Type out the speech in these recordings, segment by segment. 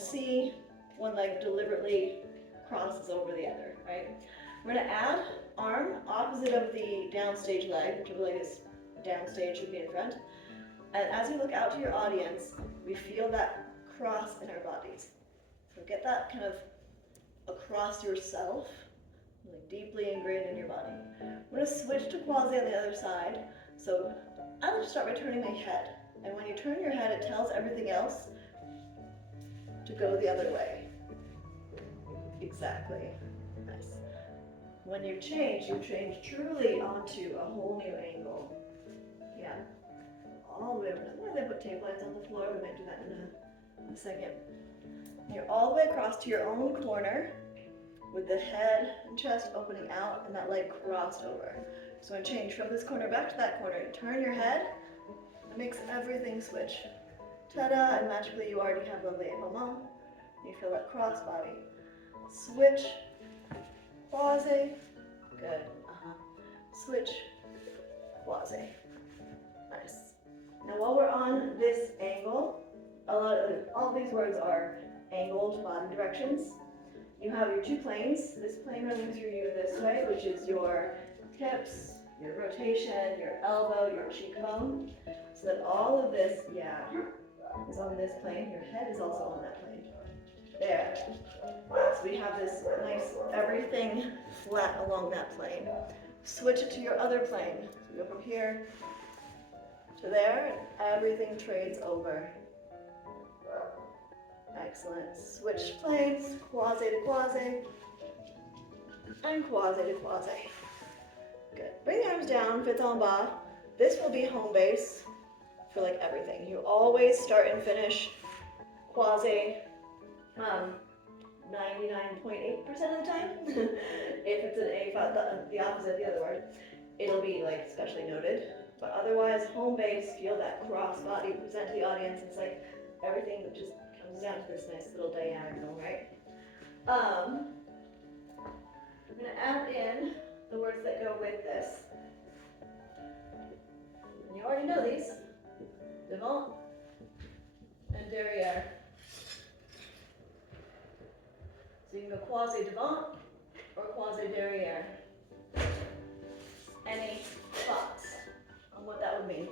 see one leg deliberately crosses over the other, right? We're gonna add arm opposite of the downstage leg, whichever leg is downstage should be in front. And as you look out to your audience, we feel that cross in our bodies. So get that kind of across yourself, like deeply ingrained in your body. I'm gonna switch to quasi on the other side. So I'm gonna start by turning my head. And when you turn your head, it tells everything else to go the other way. Exactly. Nice. When you change truly onto a whole new angle. Yeah. All the way over. Sometimes I put tape lines on the floor. We might do that in a second. You're all the way across to your own corner with the head and chest opening out and that leg crossed over. So when you change from this corner back to that corner, you turn your head. It makes everything switch. Ta-da! And magically you already have lovely épalement. You feel that cross body. Switch. Quasi. Good. Switch. Quasi. Nice. Now while we're on this angle, all these words are angled body directions. You have your two planes. This plane running through you this way, which is your hips, your rotation, your elbow, your cheekbone. So that all of this, is on this plane. Your head is also on that plane. There. So we have this nice everything flat along that plane. Switch it to your other plane. So we go from here to there, and everything trades over. Excellent. Switch planes, quasi to quasi, and quasi to quasi. Good. Bring the arms down, fifth en bas. This will be home base for like everything. You always start and finish quasi 99.8% of the time. If it's an A, the opposite, the other word, it'll be like specially noted. But otherwise, home base, feel that cross body, present to the audience. It's like everything that just comes down to this nice little diagonal, right? I'm gonna add in the words that go with this. And you already know these. Devant and derrière. So you can go quasi devant or quasi derrière. Any thoughts on what that would mean?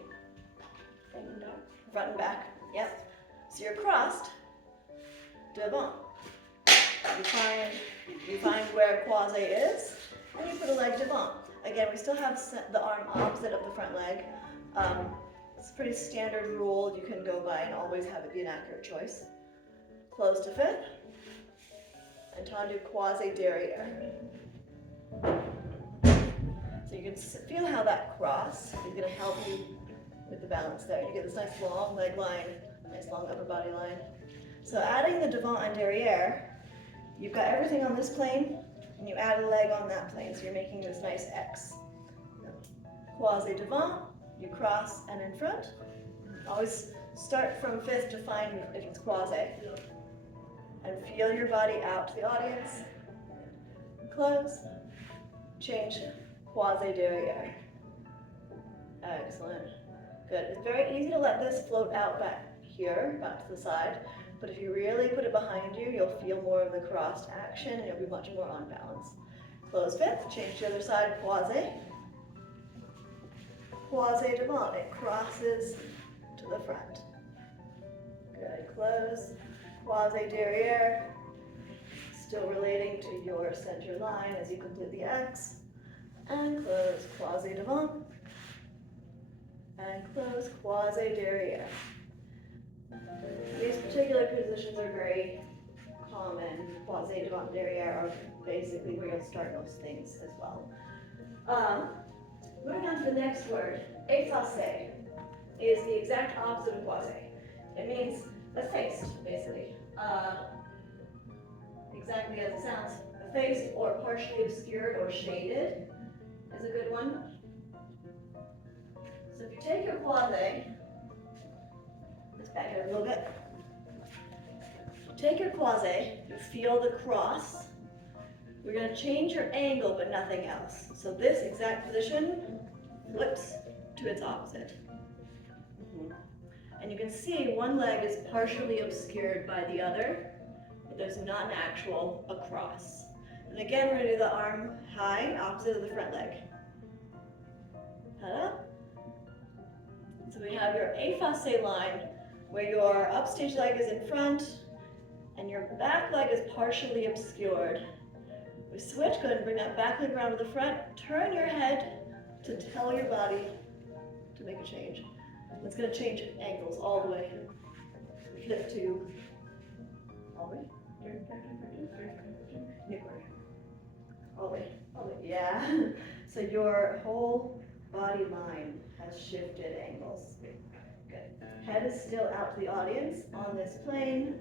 Front and back. Yep. So you're crossed. Devant. You find where quasi is, and you put a leg devant. Again, we still have the arm opposite of the front leg. It's a pretty standard rule you can go by and always have it be an accurate choice. Close to fifth. And tendu quasi derrière. So you can feel how that cross is going to help you with the balance there. You get this nice long leg line, nice long upper body line. So adding the devant and derrière, you've got everything on this plane, and you add a leg on that plane, so you're making this nice X. Quasi devant, you cross and in front. Always start from fifth to find if it's quasi. And feel your body out to the audience. Close. Change. Quasi derrière. Excellent. Good. It's very easy to let this float out back here, back to the side. But if you really put it behind you, you'll feel more of the crossed action and you'll be much more on balance. Close fifth. Change to the other side. Quasi. Quasi devant. It crosses to the front. Good. Close. Quasi derrière, still relating to your center line as you complete the X, and close quasi devant, and close quasi derrière. These particular positions are very common. Quasi devant derrière are basically where you'll start most things as well. Moving on to the next word, échassé is the exact opposite of quasi. It means effaced, basically. Exactly as it sounds. Effaced or partially obscured or shaded is a good one. So if you take your quasi, let's back it a little bit. Take your quasi, you feel the cross. We're going to change your angle, but nothing else. So this exact position flips to its opposite. And you can see one leg is partially obscured by the other, but there's not an actual across. And again, we're gonna do the arm high, opposite of the front leg. Head up. So we have your aphaset line, where your upstage leg is in front, and your back leg is partially obscured. We switch, go ahead and bring that back leg around to the front, turn your head to tell your body to make a change. It's gonna change ankles all the way. Flip to, all the way, all the way, yeah. So your whole body line has shifted angles. Good. Head is still out to the audience on this plane.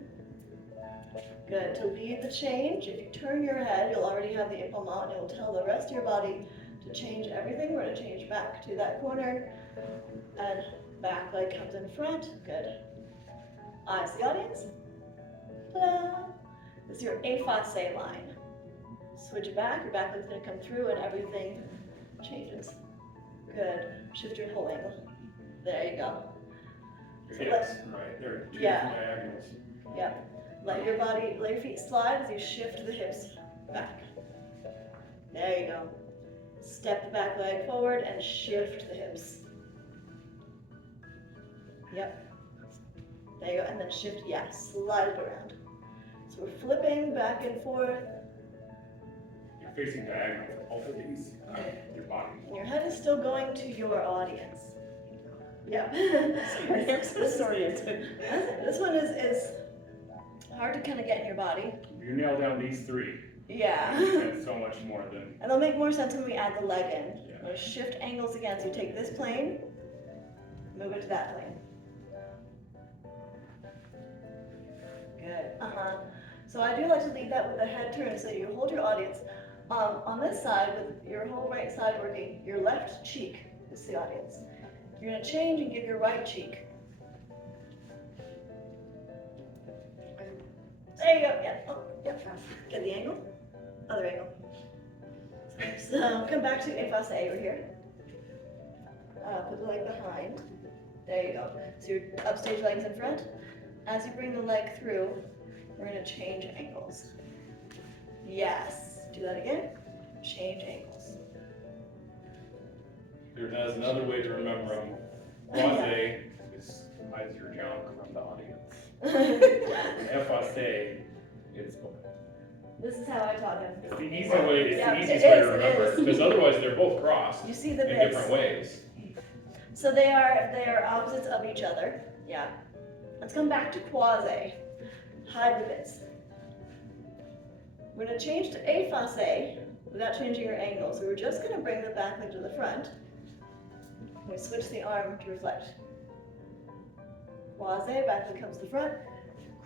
Good. To lead the change, if you turn your head, you'll already have the implement, and it will tell the rest of your body to change everything. We're going to change back to that corner, and back leg comes in front. Good. Eyes to the audience. Ta-da! This is your aphaset line. Switch back, your back leg's going to come through, and everything changes. Good. Shift your whole angle. There you go. Your hips, right? There are two diagonals. Yeah. Let your feet slide as you shift the hips back. There you go. Step the back leg forward and shift the hips. Yep. There you go. And then shift, slide it around. So we're flipping back and forth. You're facing diagonal for both of these. Your body. Your head is still going to your audience. Yep. So your hips are disoriented. This one is hard to kind of get in your body. You nail down these three. Yeah. That's so much more than. And they'll make more sense when we add the leg in. Yeah. We'll shift angles again. So you take this plane, move it to that plane. Good. So I do like to lead that with the head turn, so you hold your audience. On this side, with your whole right side working, your left cheek is the audience. You're going to change and give your right cheek. There you go. Yeah. Oh, yep. Get the angle. Other angle. So come back to aphaset over here. Put the leg behind. There you go. So your upstage leg's in front. As you bring the leg through, we're going to change angles. Yes. Do that again. Change angles. There's another way to remember them. Quasi is hides your junk from the audience. Efface is This is how I taught him. it's the easy way. It's Yeah, the it easiest way to is, it remember is. because otherwise they're both crossed You see the in bits. different ways. So they are opposites of each other. Yeah. Let's come back to quasi. Hide the bits. We're going to change to aphaset without changing your angle. So we're just going to bring the back leg to the front. We switch the arm to reflect. Quasi, back leg comes to the front.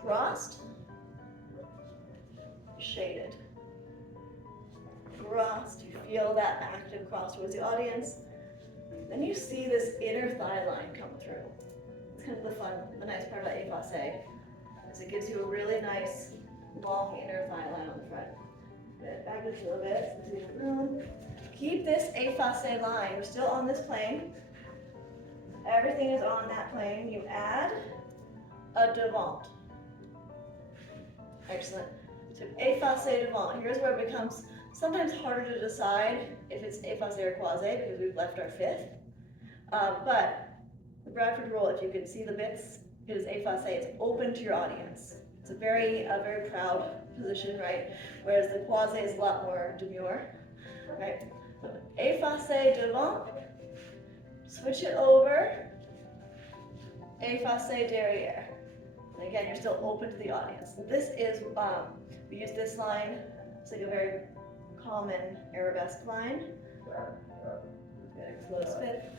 Crossed. Shaded. Crossed. You feel that active cross towards the audience. Then you see this inner thigh line come through. It's kind of the nice part about aphaset is it gives you a really nice long inner thigh line on the front. Good. Back just a little bit. Keep this aphaset line. We're still on this plane. Everything is on that plane. You add a devant. Excellent. So aphaset devant. Here's where it becomes sometimes harder to decide if it's aphaset or quasi because we've left our fifth. But the Bradford roll, if you can see the bits, it is aphaset. It's open to your audience. It's a very proud position, right? Whereas the quasi is a lot more demure, right? So aphaset devant. Switch it over. Aphaset derrière. And again, you're still open to the audience. This is, we use this line. It's like a very common arabesque line. Get a close fit.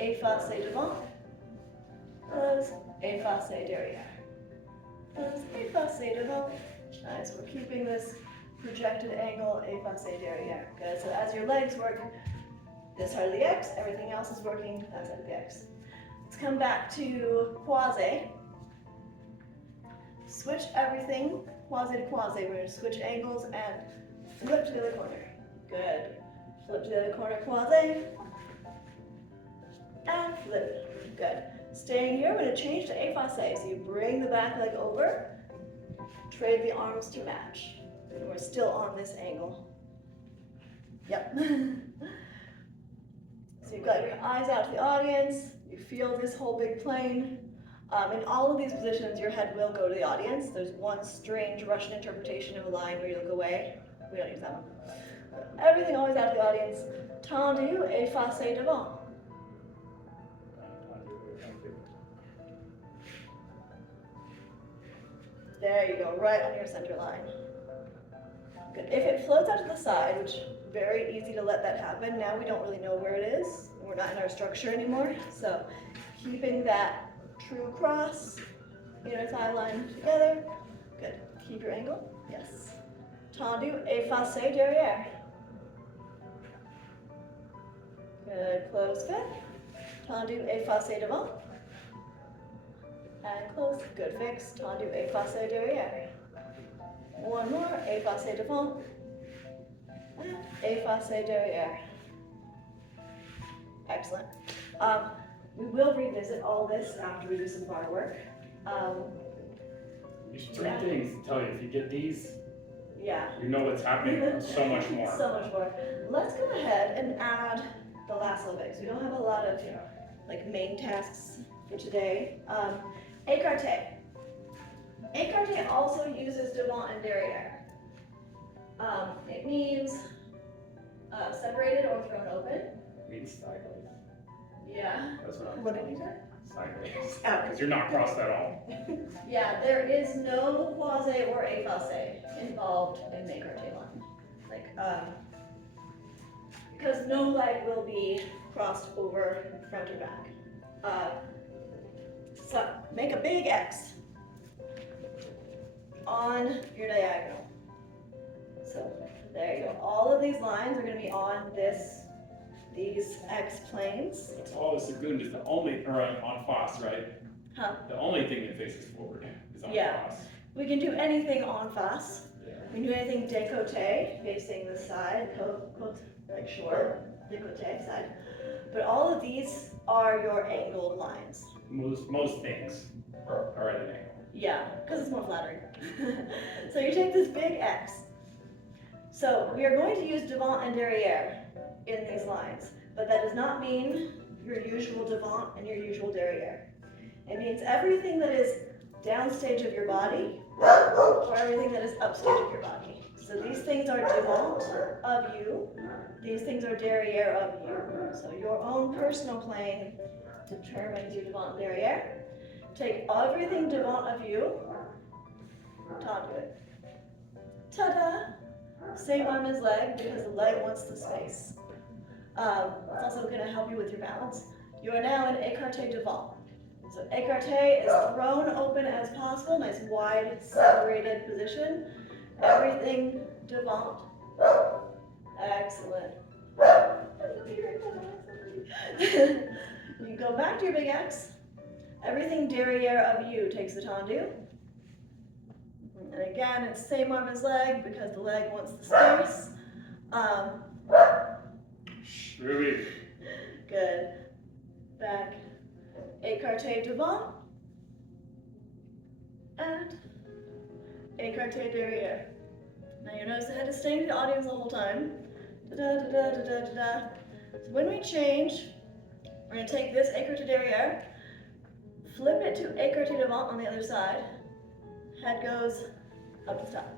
Aphaset devant. Close. Aphaset derrière. Close. Aphaset devant. Nice. We're keeping this projected angle. Aphaset derrière. Good. So as your legs work this side of the X, everything else is working that side of the X. Let's come back to quasi. Switch everything, quasi to quasi. We're going to switch angles and flip to the other corner. Good. Flip to the other corner, quasi. And flip. Good. Staying here, we're gonna change to effacé. So you bring the back leg over, trade the arms to match. And we're still on this angle. Yep. So you've got your eyes out to the audience, you feel this whole big plane. In all of these positions, your head will go to the audience. There's one strange Russian interpretation of a line where you look away. We don't use that one. Everything always out to the audience. Tendu, effacé devant. There you go, right on your center line. Good. If it floats out to the side, which very easy to let that happen, now we don't really know where it is. We're not in our structure anymore. So keeping that true cross, inner thigh line together. Good. Keep your angle. Yes. Tendu, effacé derrière. Good. Close fit. Tendu, effacé devant. And close. Good fix. Tendu, effacé derrière. One more. Effacé devant. And effacé derrière. Excellent. We will revisit all this after we do some bar work. There's three things to tell you. If you get these, Yeah. you know what's happening and so much more. So much more. Let's go ahead and add the last little bit. So we don't have a lot of like main tasks for today. Écarté. Écarté also uses devant and derrière. It means separated or thrown open. Means sideways. Yeah. That's what I'm What did you say? sideways. Because you're not crossed at all. Yeah, there is no croisé or effacé involved in the écarté line. Like, because no leg will be crossed over front or back. So make a big X on your diagonal. So there you go. All of these lines are going to be on these X planes. So all the Segund is the only, or on Foss, right? Huh? The only thing that faces forward is on Yeah. Foss. We can do anything en face. Yeah. We can do anything décoté, facing the side, like short, décoté side. But all of these are your angled lines. Most things are at an angle. Yeah, because it's more flattering. So you take this big X. So we are going to use devant and derrière in these lines, but that does not mean your usual devant and your usual derrière. It means everything that is downstage of your body or everything that is upstage of your body. So these things are devant of you, these things are derrière of you. So your own personal plane determines your devant and derrière. Take everything devant of you, tendu it. Ta-da! Same arm as leg because the leg wants the space. It's also going to help you with your balance. You are now in écarté devant. So écarté is thrown open as possible, nice wide separated position. Everything devant. Excellent. You go back to your big X. Everything derrière of you takes the tendu. And again, it's same arm as leg because the leg wants the space. Ruby. Good. Back. Écarté devant. And écarté derrière. Now you notice the head is staying to the audience the whole time. Da-da-da-da-da-da-da. So when we change, we're going to take this écarté derrière, flip it to écarté devant on the other side. Head goes up to the top.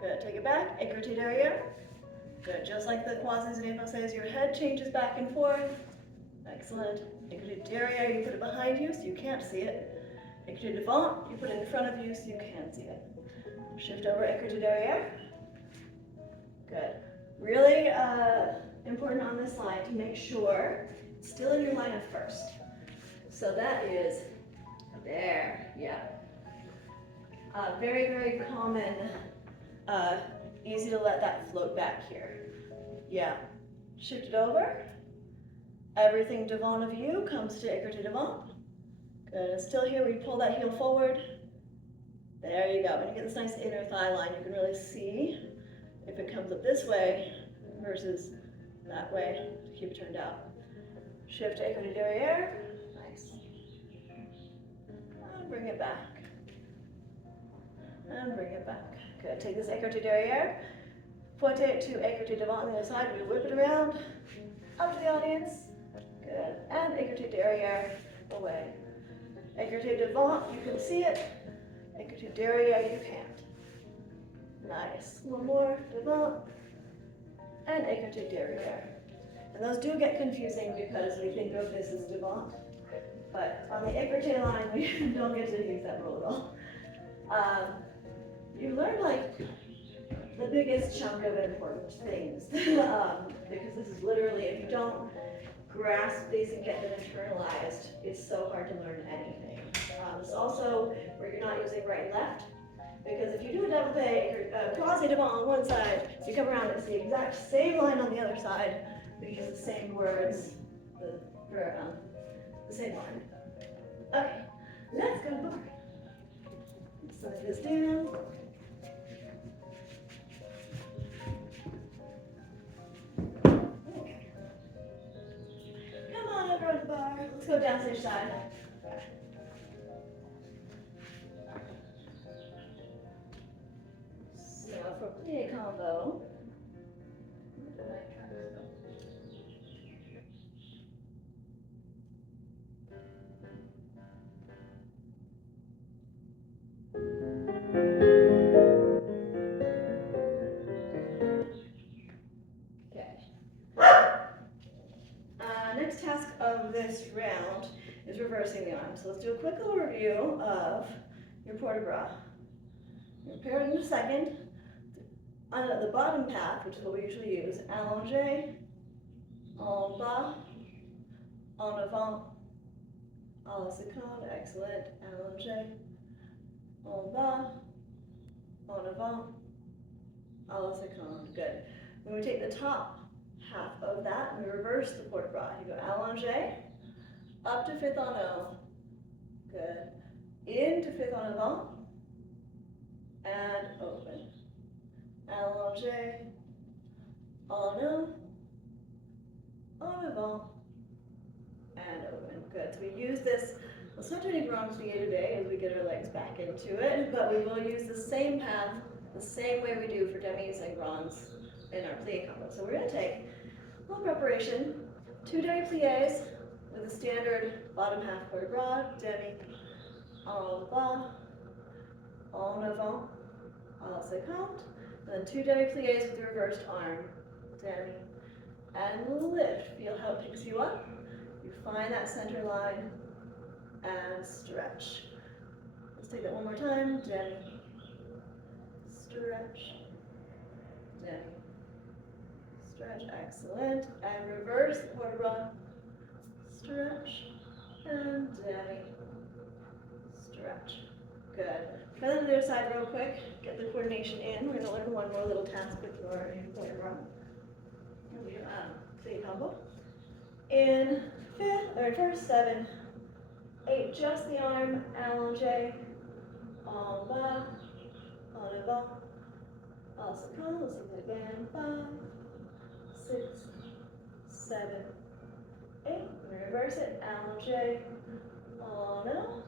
Good. Take it back. Écarté derrière. Good. Just like the croisés and effacés, your head changes back and forth. Excellent. Écarté derrière, you put it behind you so you can't see it. Écarté devant, you put it in front of you so you can see it. Shift over écarté derrière. Good. Really important on this line to make sure it's still in your line of first. So that is there. Yeah. Very, very common. Easy to let that float back here. Yeah. Shift it over. Everything devant of you comes to écarté devant. Good. And still here, we pull that heel forward. There you go. When you get this nice inner thigh line, you can really see if it comes up this way versus that way. Keep it turned out. Shift to écarté derrière. Nice. And bring it back. And bring it back. Good. Take this écarté derrière. Pointe to écarté devant on the other side. We whip it around. Up to the audience. Good. And écarté derrière. Away. Écarté devant. You can see it. Écarté derrière. You can't. Nice. One more. Devant. And écarté derrière. And those do get confusing because we think of this as devant. But on the écarté line, we don't get to use that rule at all. You learn like the biggest chunk of important things because this is literally, if you don't grasp these and get them internalized, it's so hard to learn anything. It's also where you're not using right and left, because if you do a développé or croisé devant on one side, you come around and it's the exact same line on the other side, but you use the same words for the same line. Okay, let's go bar. Slide this down. Okay. Come on over on the bar. Let's go down stage side. So for plie combo. Next task of this round is reversing the arm. So let's do a quick little review of your port de bras. Repair it in a second. On the bottom path, which is what we usually use, allongé, en bas, en avant, à la seconde, excellent, allongé, en bas, en avant, à la seconde, good. When we take the top half of that and we reverse the port de bras, you go allongé, up to fifth en haut, good, into fifth en avant, and open. Allongé, en haut, en avant, and open. Good. So we use this. Let's not do any grand plie today as we get our legs back into it, but we will use the same path, the same way we do for demis and grands in our plie combo. So we're going to take a little preparation, 2 demi pliés with a standard bottom half port de bras, demi, en bas, en avant, à la seconde. Then 2 demi pliés with the reversed arm, demi, and lift. Feel how it picks you up. You find that center line and stretch. Let's take that one more time. Demi, stretch, demi, stretch, excellent. And reverse the port de bras, stretch, and demi, stretch. Good. Try that on the other side real quick. Get the coordination in. We're going to learn one more little task with your port de bras. Plie combo. In first 7, 8, just the arm, allongé, en bas, en avant, à la seconde. Let's do that again. 5, 6, 7, 8. We reverse it, allongé, en haut.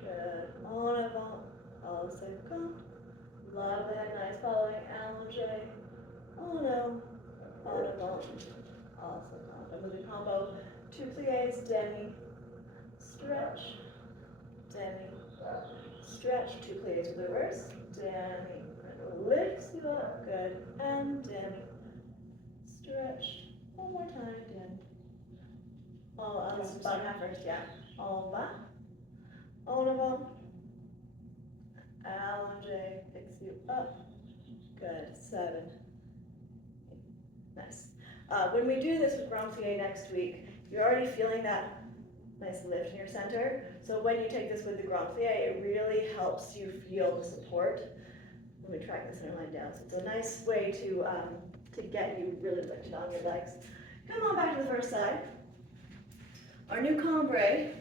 Good. En avant, à la seconde. Love that. Nice following. Allongé, en haut, en avant, à la seconde. And with the combo, 2 pliés, demi, stretch, demi, stretch, 2 pliés with the reverse, demi, and lifts you up, good, and demi, stretch, one more time, demi. Bottom half first, yeah. En bas, en avant, allongé, picks you up, good, 7. Nice. When we do this with grand plie next week, you're already feeling that nice lift in your center. So when you take this with the grand plie, it really helps you feel the support. Let me track the center line down. So it's a nice way to get you really lifted on your legs. Come on back to the first side. Our new cambrai,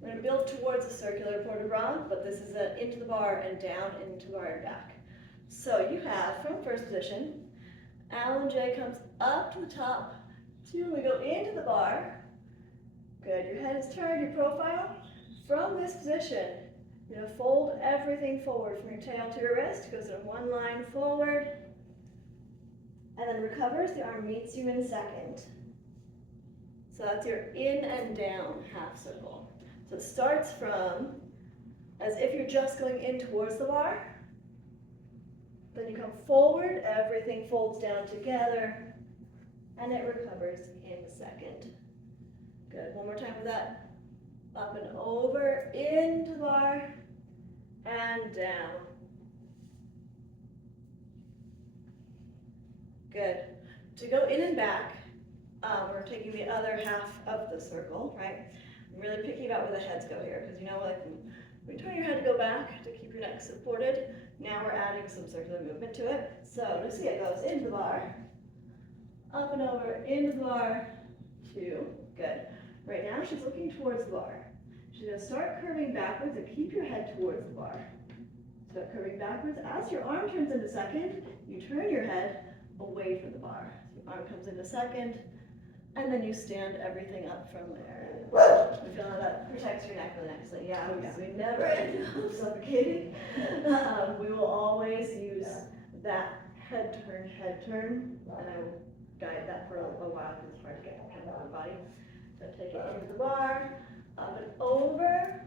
we're going to build towards a circular port de bras, but this is into the bar and down into bar and back. So you have, from first position, allongé comes up to the top, 2, we go into the bar, Good, your head is turned, your profile. From this position, you're gonna fold everything forward from your tail to your wrist, goes in one line forward, and then recovers, the arm meets you in second. So that's your in and down half circle. So it starts from as if you're just going in towards the bar. Then you come forward, everything folds down together, and it recovers in a second. Good, one more time with that. Up and over, into the bar, and down. Good. To go in and back, we're taking the other half of the circle, right? I'm really picky about where the heads go here, because you know, like when you turn your head to go back to keep your neck supported, now we're adding some circular movement to it. So to see it goes into the bar, up and over, into the bar, 2, good. Right now she's looking towards the bar. She's gonna start curving backwards and keep your head towards the bar. Start curving backwards. As your arm turns into second, you turn your head away from the bar. So your arm comes into second, and then you stand everything up from there. You feel how that protects your neck really nicely. Yeah, we never end up suffocating. We will always use that head turn, and I will guide that for a while because it's hard to get kind of out of the body. So take it into the bar, up and over,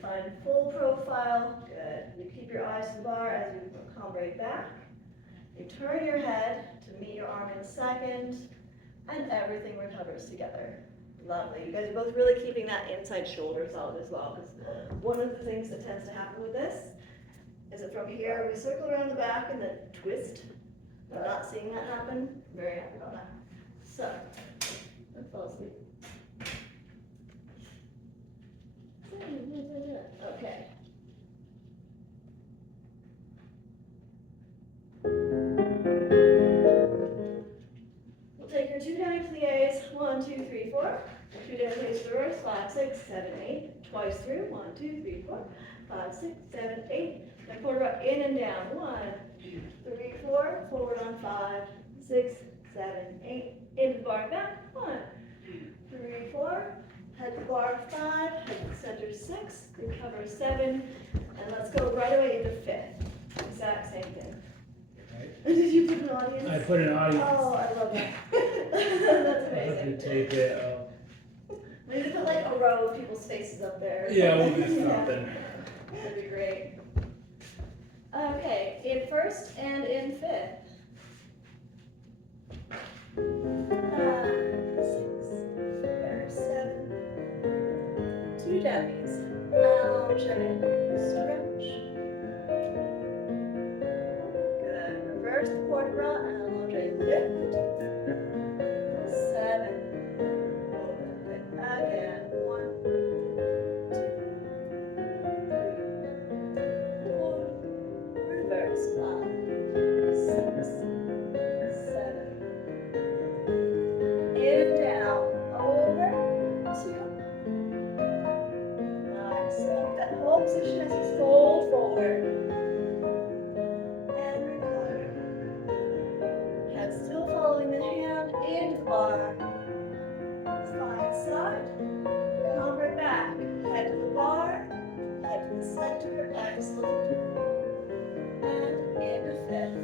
find full profile, good. You keep your eyes to the bar as you come right back. You turn your head to meet your arm in a second, and everything recovers together. Lovely. You guys are both really keeping that inside shoulder solid as well, because one of the things that tends to happen with this is that from here we circle around the back and then twist. I'm not seeing that happen. I'm very happy about that. So, let's fall asleep. Okay. We'll take your 2 down plies, 1, 2, 3, 4. 2 down plies reverse, 5, 6, 7, 8. Twice through, 1, 2, 3, 4, 5, 6, 7, 8. Then quarter up, in and down, 1, 2, 3, 4. Forward on 5, 6, 7, 8. Into the bar back, 1, 2, 3, 4. Head to bar 5, head to center 6, recover 7, and let's go right away into 5th. Exact same thing. Right. Did you put an audience? I put an audience. Oh, I love that. That's I have to amazing. take it. Maybe put like a row of people's faces up there. Yeah, we'll do Yeah. something. That'd be great. Okay, in 1st and in 5th. 6, 7, 2 dummies. Lounge and stretch. Good. Reverse the vertebra and lounge and lift. 7. Good. Again. 1, 2, 3, 4. Reverse. 5, 6, 7. In and down. Over. 2. Nice. Keep that whole position as you fold forward. And recover. Head still following the hand into the bar. Find side. Come right back. Head to the bar. Head to the center. Excellent. And into 5th.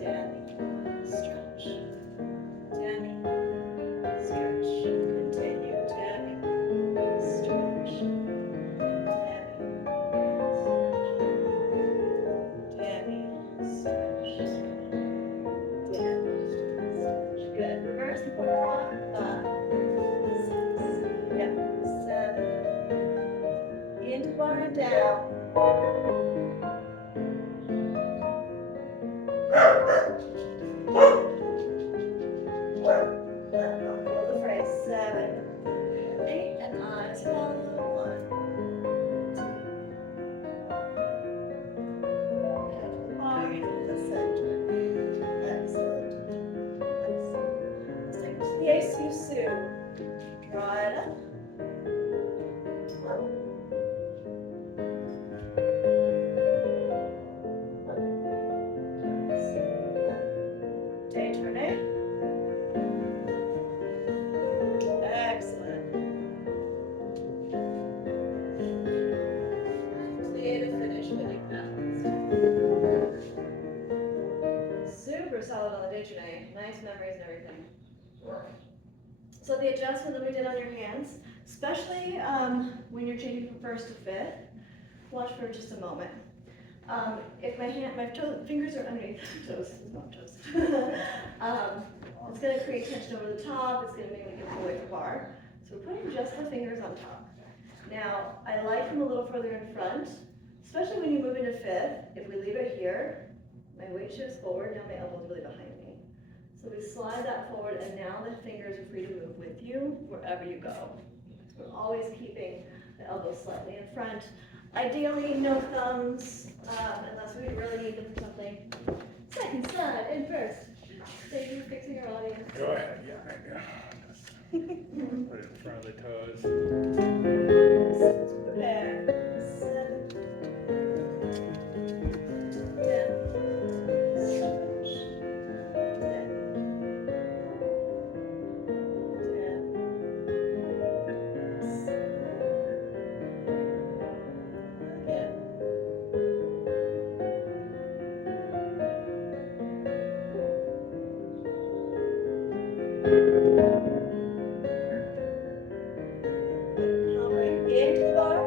Demi. Stretch. Demi. Stretch. Continue. Demi. Stretch. Demi. Stretch. Demi. Stretch. Good. Reverse the forward. 5, 6, yep, 7. Into bar and down. Feel the phrase. 7, 8, and eyes follow. 1, 2. Head to the bar, the center. Excellent. Excellent. Let's take the plie Siu. Draw it up. So the adjustment that we did on your hands, especially when you're changing from first to fifth, watch for just a moment. If my fingers are underneath toes, not toes. It's gonna create tension over the top, it's gonna make me get away from the bar. So we're putting just the fingers on top. Now, I like them a little further in front, especially when you move into fifth. If we leave it here, my weight shifts forward, now my elbow's really behind me. So we slide that forward, and now the fingers are free to move with you wherever you go. So we're always keeping the elbow slightly in front. Ideally, no thumbs, unless we really need them for something. Second side, in first. Thank you for fixing your audience. Go ahead, yeah. Put it in front of the toes. Prepare. 7, 10, stretch. 10, 10, again. Coming into the bar.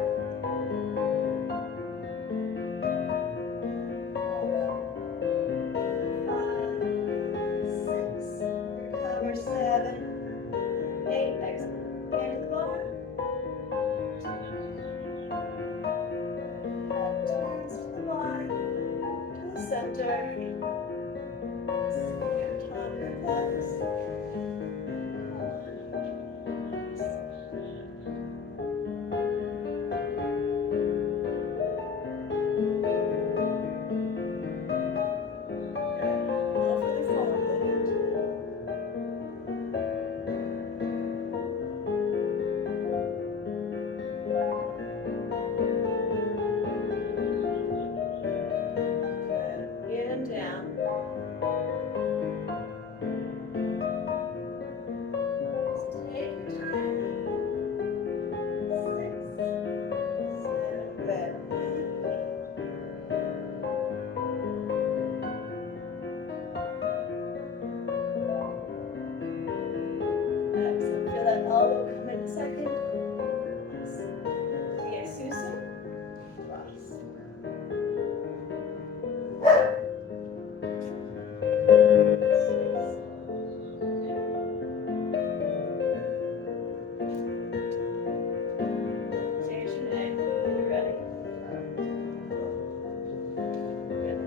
5, 6, recover 7, 8, exhale. Into the bar. Head turns to the bar, to the center. Your top relax. All for the forward. Good. In and down. Just take your time. 6, 7, good. Excellent. Feel that elbow come in a second. Via Susan. Cross. Station A. When you're ready. There.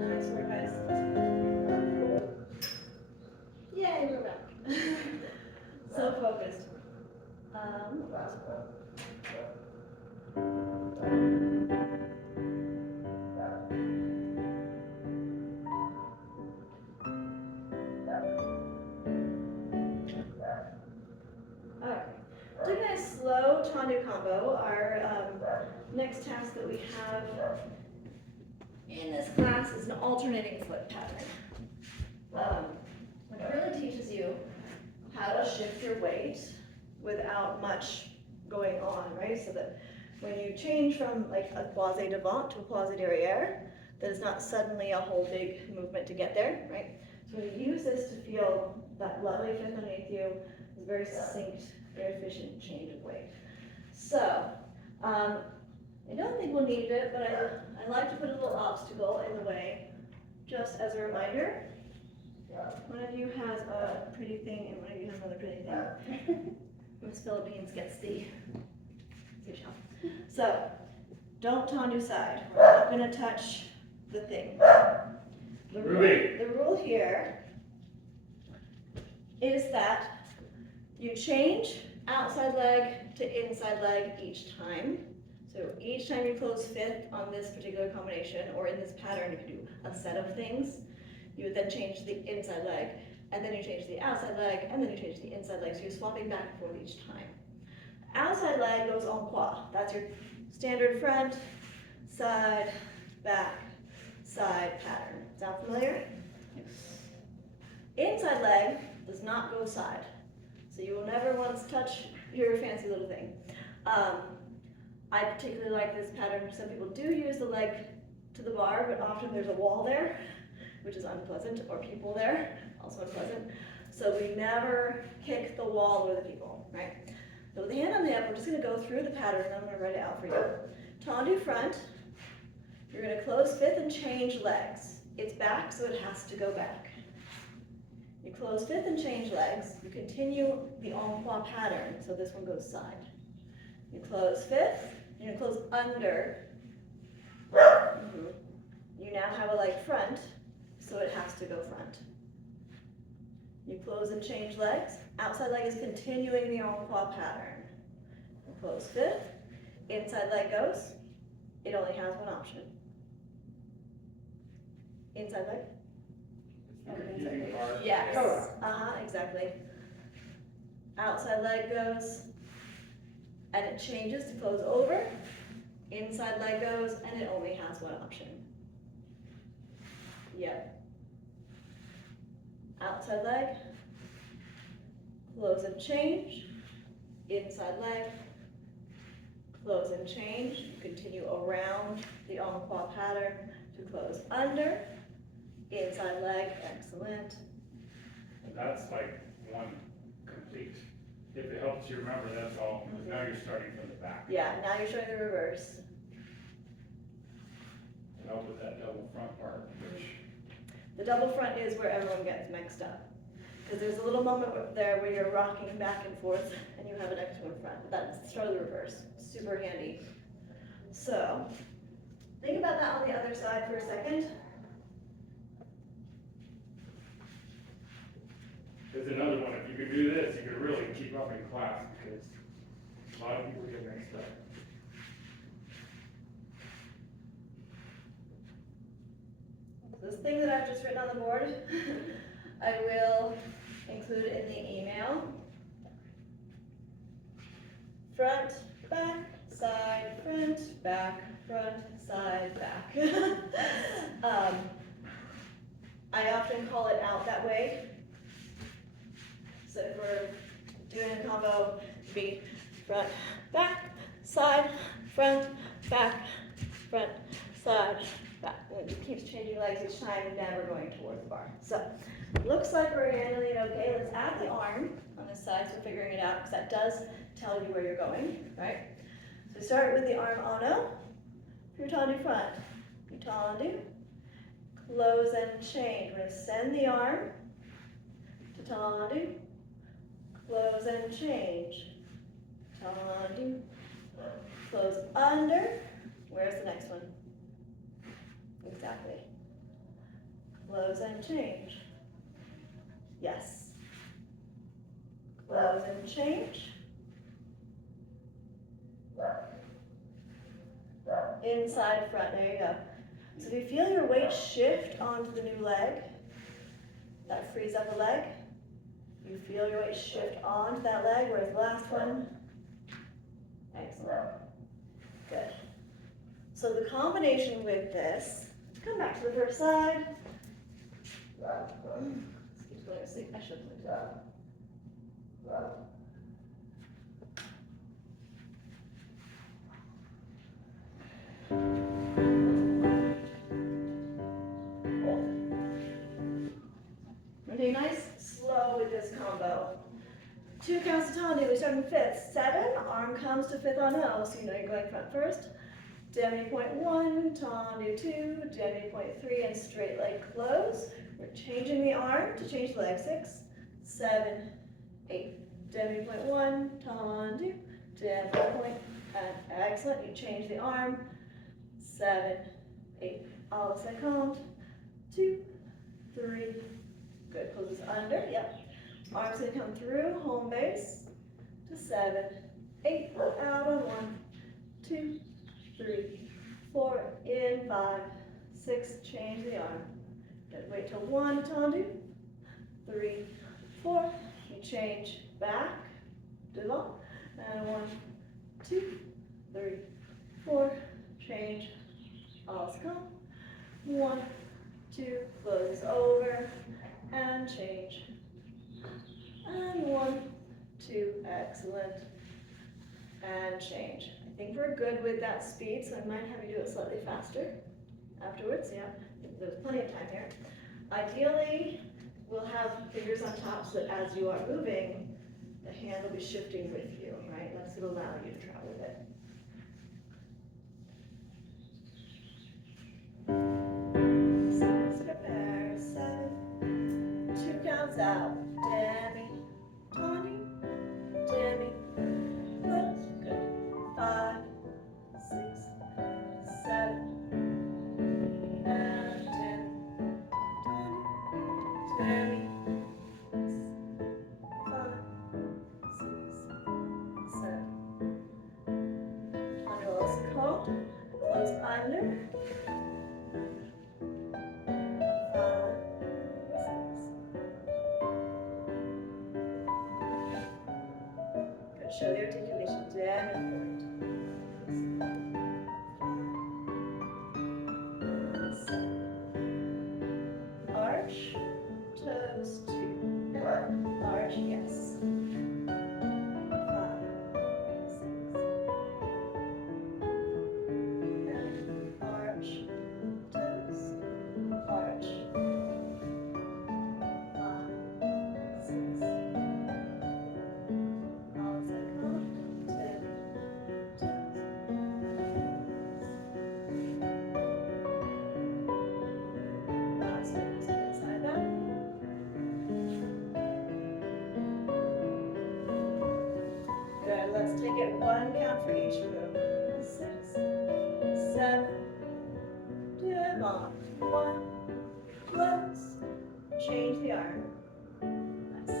Nice work, guys. Yay, we're back. So focused. Alright, doing a slow Tandu combo. Our next task that we have in this class is an alternating foot pattern. It really teaches you how to shift your weight without much going on, right? So that when you change from like a croisé devant to a croisé derrière, that it's not suddenly a whole big movement to get there, right? So when you use this to feel that lovely fifth underneath you, it's a very succinct, very efficient change of weight. So, I don't think we'll need it, but I like to put a little obstacle in the way, just as a reminder. One of you has a pretty thing, and one of you has another pretty thing. Miss Philippines gets the job. So, don't Tandu side. We're not going to touch the thing. The rule here is that you change outside leg to inside leg each time. So each time you close fifth on this particular combination, or in this pattern, if you do a set of things, you would then change the inside leg, and then you change the outside leg, and then you change the inside leg. So you're swapping back and forth each time. Outside leg goes en croix. That's your standard front, side, back, side pattern. Sound familiar? Inside leg does not go side. So you will never once touch your fancy little thing. I particularly like this pattern. Some people do use the leg to the bar, but often there's a wall there, which is unpleasant, or people there, also unpleasant. So we never kick the wall or the people, right? So with the hand on the hip, we're just gonna go through the pattern and I'm gonna write it out for you. Tendu front, you're gonna close fifth and change legs. It's back, so it has to go back. You close fifth and change legs. You continue the en croix pattern, so this one goes side. You close fifth, you're gonna close under. You now have a leg front, so it has to go front. You close and change legs. Outside leg is continuing the en croix pattern. You close fifth, inside leg goes. It only has one option. Inside leg? Confusing part. Yes. Exactly. Outside leg goes, and it changes to close over. Inside leg goes, and it only has one option. Yep. Outside leg, close and change. Inside leg, close and change. Continue around the en croix pattern to close under. Inside leg, excellent. And that's like one complete. If it helps you remember, that's all, because now you're starting from the back. Yeah, now you're showing the reverse. And help with that double front part, which, The double front is where everyone gets mixed up. Because there's a little moment there where you're rocking back and forth and you have an extra one front. But that's the start of the reverse. Super handy. So, think about that on the other side for a second. there's another one, if you could do this, you could really keep up in class, because a lot of people get mixed up. This thing that I've just written on the board, I will include in the email. Front, back, side, front, back, side, back. I often call it out that way. So if we're doing a combo, it'd be front, back, side, front, back, side, back. And it keeps changing legs each time, never going towards the bar. So, looks like we're handling it okay. Let's add the arm on this side, so we're figuring it out, because that does tell you where you're going, right? So start with the arm ono, your tendu front, your tendu, close and change. We're going to send the arm to tendu, close and change, tendu, close under. Where's the next one? Exactly. Close and change. Yes. Close and change. Inside front, there you go. So if you feel your weight shift onto the new leg, that frees up the leg. You feel your weight shift onto that leg, whereas the last one, excellent. Good. So the combination with this, come back to the first side. Keeps going to sleep. I should have looked up. Okay, nice slow with this combo. 2 counts to tendu, we start in fifth. 7, arm comes to fifth on O, so you know you're going front first. Demi point 1, tendu 2, demi point 3, and straight leg close. We're changing the arm to change the leg. 6, 7, 8. Demi point 1, tendu, demi point, and excellent. You change the arm. 7, 8. All the second. 2, 3. Good. Closes under. Yep. Arms gonna come through home base to 7, 8. Out on 1, 2, 3, 4. In 5, 6. Change the arm. Good. Wait till 1 tendu. 3, 4. You change back. Devant. And 1, 2, 3, 4. Change. All come. 1, 2. Close over. And change. And 1, 2. Excellent. And change. I think we're good with that speed, so I might have you do it slightly faster afterwards, yeah. There's plenty of time here. Ideally, we'll have fingers on top so that as you are moving, the hand will be shifting with you, right? That's what will allow you to travel with it. So prepare, 7, 2 counts out. Demi, Tawny, Demi, close, good. 5, 6, 7, and Demi, Tawny, Demi, 5, 6, 7. Under also called, close under. 5, 6. Good, show the articulation, down and point. 7. Arch, toes, 2. Arch, yes. 5, 6. And arch, toes, arch. 5, 6. Outside come, 10, toes. Last one is inside out. Good, let's take it 1 count for each move. 6, 7, dim on, 1, close, change the arm. Nice.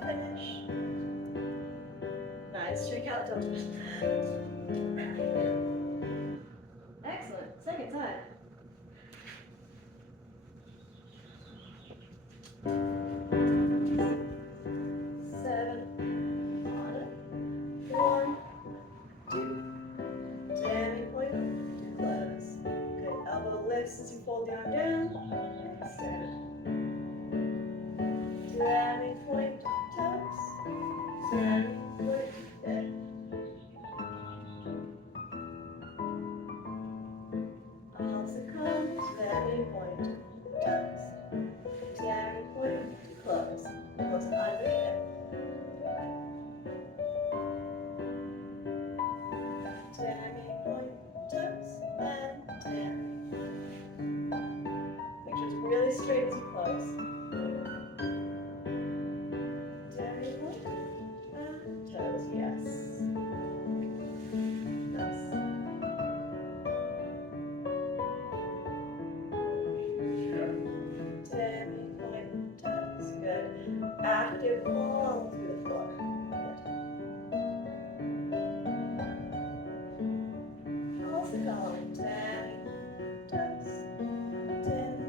Finish. Nice, shake out delta. Excellent, second side. Seven, on it. 1, 2, Demi point, close. Good, elbow lifts as you fold the arm down, extend. Demi point, toes. Demi point, good. Also comes, Demi point, toes. Demi point, close. Close under hip. Demi point, toes, and Demi. Make sure it's really straight as you close. Demi point, and toes, yes. Nice. Demi point, toes, good. Active all through the floor. Good. Also going, Demi, toes, Demi.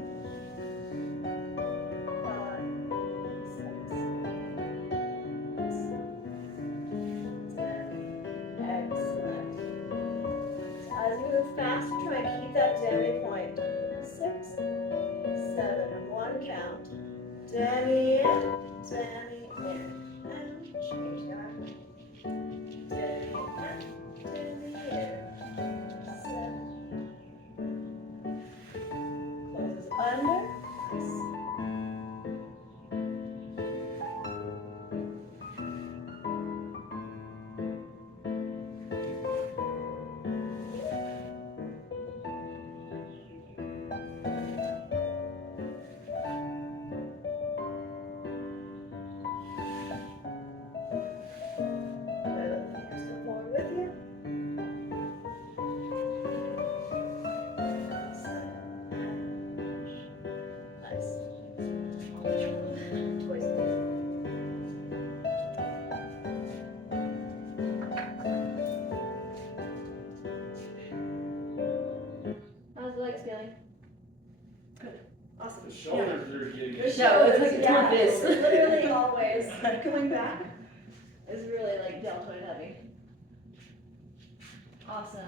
5, 6, 7. Excellent. So as you move fast, try and keep that Demi point. 6, 7, 1 count. Demi in, Demi in, and change the arm. Demi in, Demi in. 7. Closes under. Nice. legs feeling? Good, awesome. The shoulders are getting. The No, it's shoulders, like it's yeah, like this. literally always. Coming back is really like deltoid heavy. Awesome.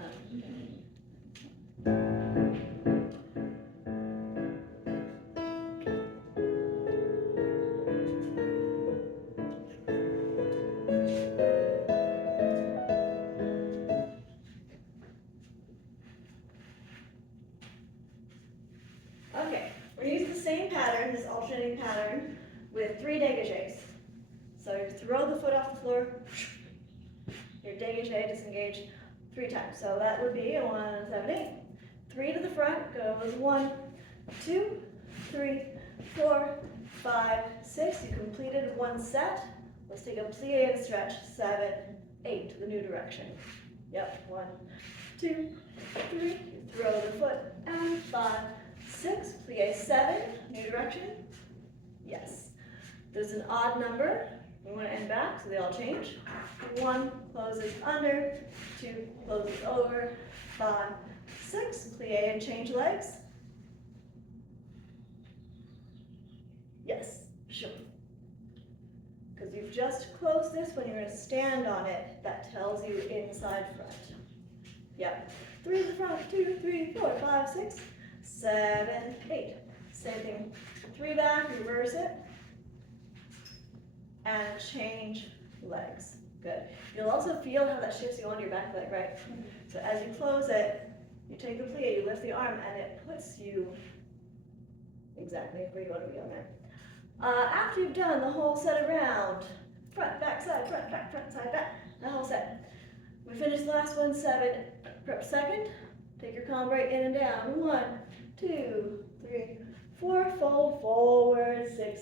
Okay, we're using the same pattern, this alternating pattern, with 3 dégagés. So you throw the foot off the floor, your dégagé, disengage 3 times. So that would be a 1, 7, 8. 3 to the front goes 1, 2, 3, 4, 5, 6. You completed 1 set. Let's take a plie and stretch. 7, 8 to the new direction. Yep, 1, 2, 3. Throw the foot and 5, 6. Plie 7, new direction. Yes. There's an odd number. We want to end back, so they all change. 1 closes under, 2 closes over, 5, 6. Plie and change legs. Yes, sure. Because you've just closed this, when you're going to stand on it, that tells you inside front. Yep. 3 to the front, 2, 3, 4, 5, 6, 7, 8. Same thing. 3 back, reverse it. And change legs. Good. You'll also feel how that shifts you onto your back leg, right? So as you close it, you take the plie, you lift the arm, and it puts you exactly where you want to be on there. After you've done the whole set around, front, back, side, front, side, back, the whole set. We finish the last one, 7 per second. Take your calm right in and down. 1, 2, 3, 4, fold forward, 6,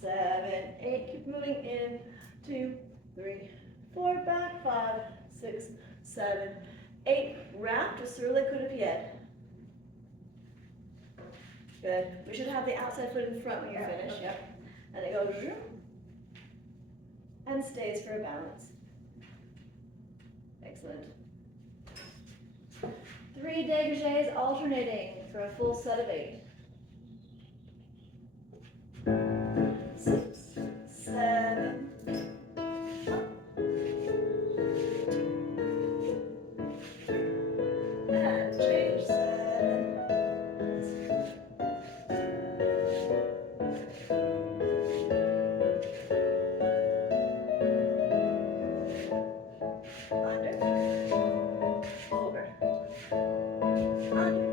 7, 8. Keep moving in. 2, 3, 4, back, 5, 6, 7, 8. Wrap just sur le coup de pied. Good. We should have the outside foot in front when you're finished. Okay. Yep. And it goes zoom, and stays for a balance. Excellent. 3 dégagés alternating for a full set of 8. 6, 7, 2, and change 7. Under, over, under.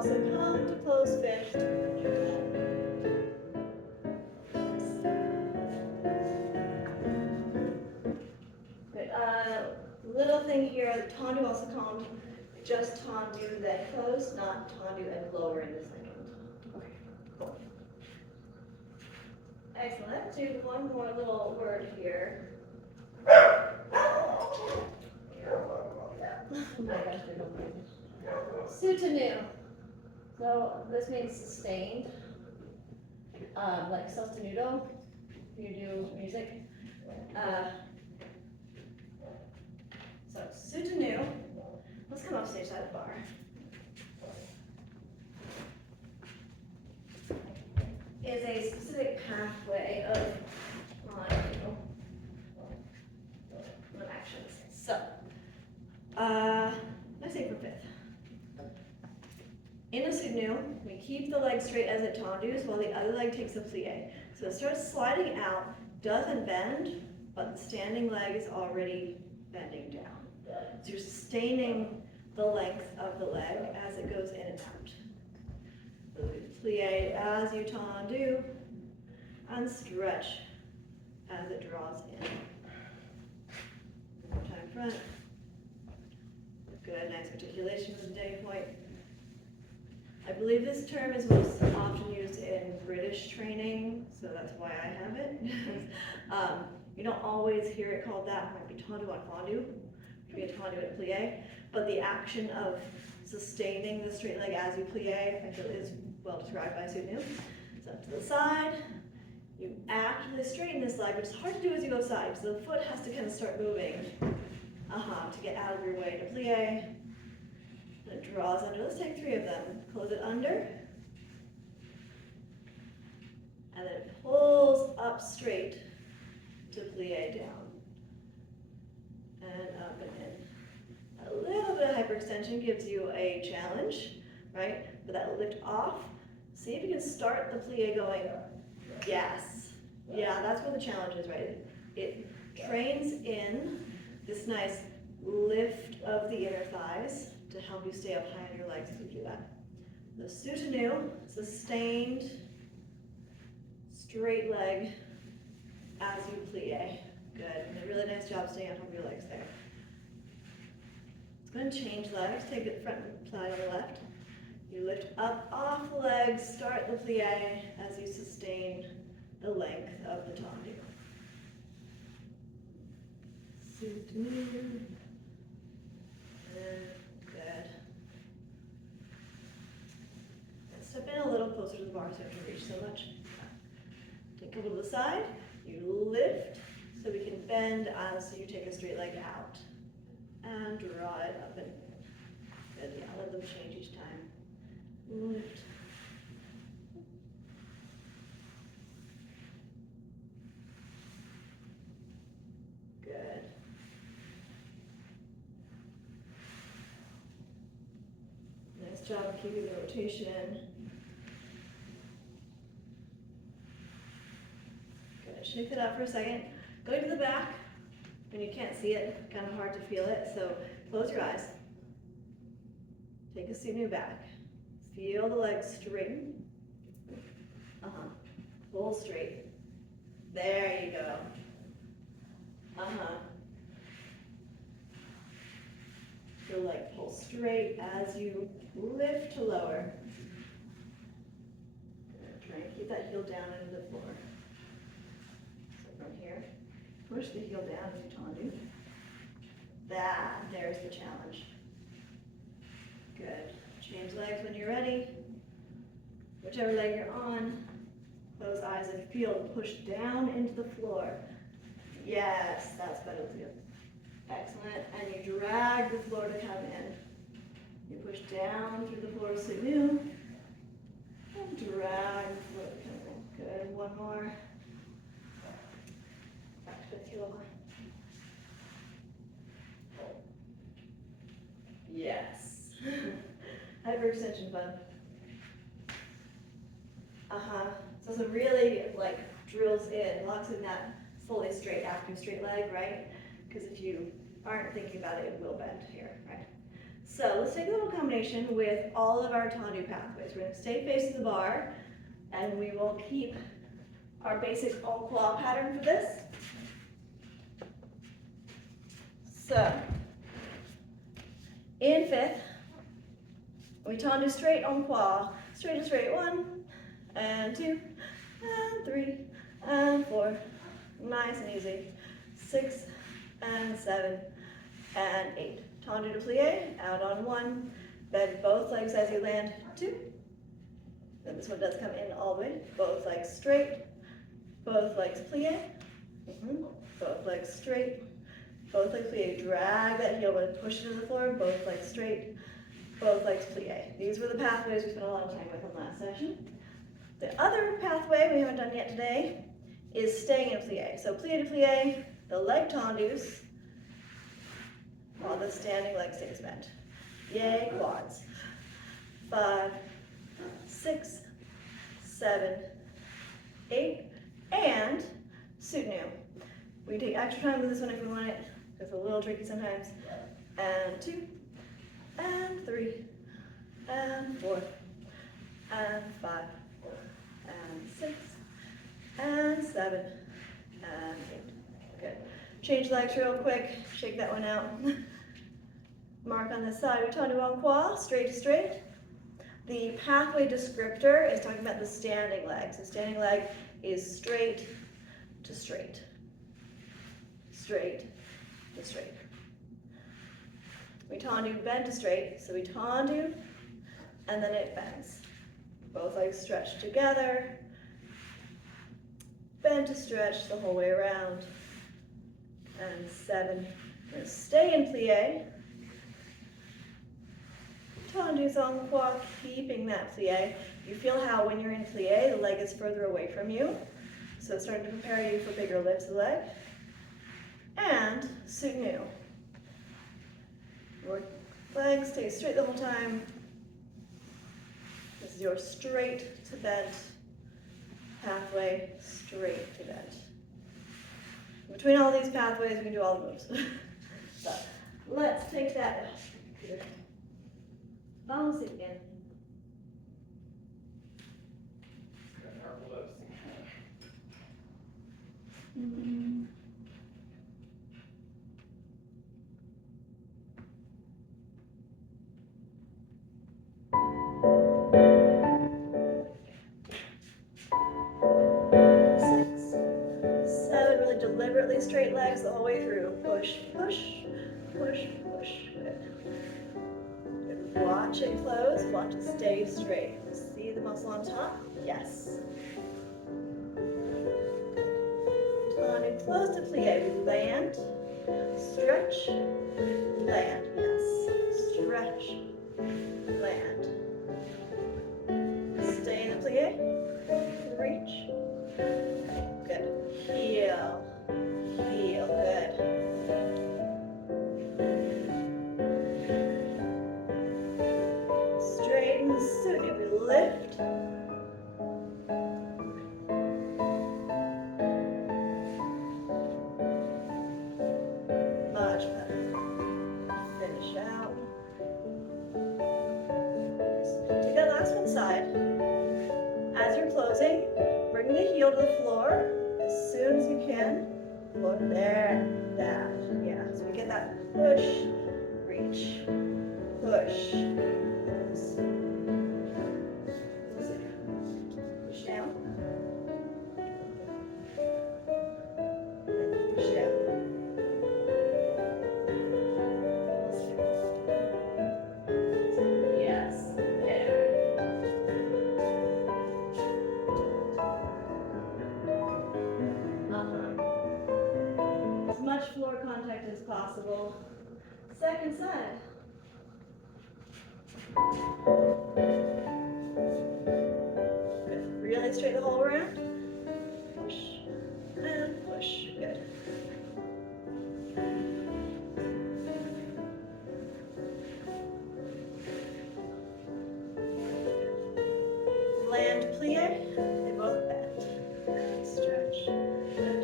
also come to closed fist. Good. Little thing here, tendu also come just tendu then close, not tendu and lower in the second. Okay, cool. Excellent. Let's do one more little word here. Oh my gosh, they're going crazy. Sutanu. So this means sustained. Like sostenuto, if you do music. So sutanu. Let's come off stage side of the bar. Is a specific pathway of actions. So, let's say for fifth. In a sutanu, we keep the leg straight as it tendus while the other leg takes a plie. So it starts sliding out, doesn't bend, but the standing leg is already bending down. So you're sustaining the length of the leg as it goes in and out. So plie as you tendu, and stretch as it draws in. One more time front. Good, nice articulation from the day point. I believe this term is most often used in British training, so that's why I have it. You don't always hear it called that. It might be tendu and fondu, which would be a tendu and a plie, but the action of sustaining the straight leg as you plie, I feel is well described by sutanu. So up to the side, you actively straighten this leg, which is hard to do as you go side, so the foot has to kind of start moving to get out of your way to plie. And it draws under. Let's take 3 of them. Close it under. And then it pulls up straight to plie down. And up and in. A little bit of hyperextension gives you a challenge, right? But that lift off. See if you can start the plie going. Yes. Yeah, that's where the challenge is, right? It trains in this nice lift of the inner thighs to help you stay up high on your legs as you do that. The sutanu, sustained, straight leg as you plie. Good. And a really nice job staying on top of your legs there. It's going to change legs. Take the front plie on the left. You lift up off the legs, start the plie as you sustain the length of the tendu. Sutanu. Good. And step in a little closer to the bar so you don't reach so much. Take a little to the side. You lift so we can bend as you take a straight leg out. And draw it up and good. Yeah, let them change each time. Lift. Good. Nice job of keeping the rotation. Good. Shake it out for a second. Going to the back. When you can't see it, kind of hard to feel it, so close your eyes. Take a sutanu back. Feel the legs straighten. Pull straight. There you go. Feel like pull straight as you lift to lower. Try and keep that heel down into the floor. So from here, push the heel down as you tendu. There's the challenge. Good. Change legs when you're ready. Whichever leg you're on, close eyes and feel push down into the floor. Yes, that's better too. Excellent. And you drag the floor to come in. You push down through the floor sutanu. And drag the floor to come in. Good. One more. Back to the heel. Yes. Hyperextension fun. So some really drills in, locks in that fully straight, active straight leg, right? Because if you aren't thinking about it, it will bend here, right? So let's take a little combination with all of our tendu pathways. We're going to stay facing the bar, and we will keep our basic en croix pattern for this. So, in fifth, we tendu straight en croix, straight and straight, 1, and 2, and 3, and 4, nice and easy, 6, and 7, and 8. Tendu to plie, out on 1, bend both legs as you land, 2. Then this one does come in all the way, both legs straight, both legs plie, both legs straight, both legs plie, drag that heel, but push it to the floor, both legs straight, both legs plie. These were the pathways we spent a lot of time with in last session. The other pathway we haven't done yet today is staying in plie. So plie to plie, the leg tendus, while the standing leg stays bent. Yay, quads. 5, 6, 7, 8, and soutenu. We can take extra time with this one if we want it. It's a little tricky sometimes. And 2, and 3, and 4, and 5, and 6, and 7, and 8. Good. Change legs real quick. Shake that one out. Mark on this side. We tendu en croix, straight to straight. The pathway descriptor is talking about the standing leg. So standing leg is straight to straight. Straight to straight. We tendu bend to straight. So we tendu, and then it bends. Both legs stretch together. Bend to stretch the whole way around. And 7. We're going to stay in plie. Tendus en croix, keeping that plie. You feel how when you're in plie, the leg is further away from you. So it's starting to prepare you for bigger lifts of the leg. And soutenu. Your leg stays straight the whole time. This is your straight to bent pathway, straight to bent. Between all these pathways, we can do all the moves. So let's take that. Bounce it again. Deliberately straight legs the whole way through. Push, push, push, push. Good. Good. Watch it close. Watch it stay straight. See the muscle on top? Yes. Tendu close to plie. Land, stretch, land. Yes. Stretch, land. Stay in the plie. Reach. Good. Heel. Heel, good. Straighten the soutenu. We lift. Much better. Finish out. Take that last one side. As you're closing, bring the heel to the floor as soon as you can. Look there, that, yeah. So we get that push, reach, push, push down, and push down. Yes, there. As much floor contact as possible. Second side. Good. Really straight the whole around. Push and push. Good. Land plie. They both bend. Stretch. Good.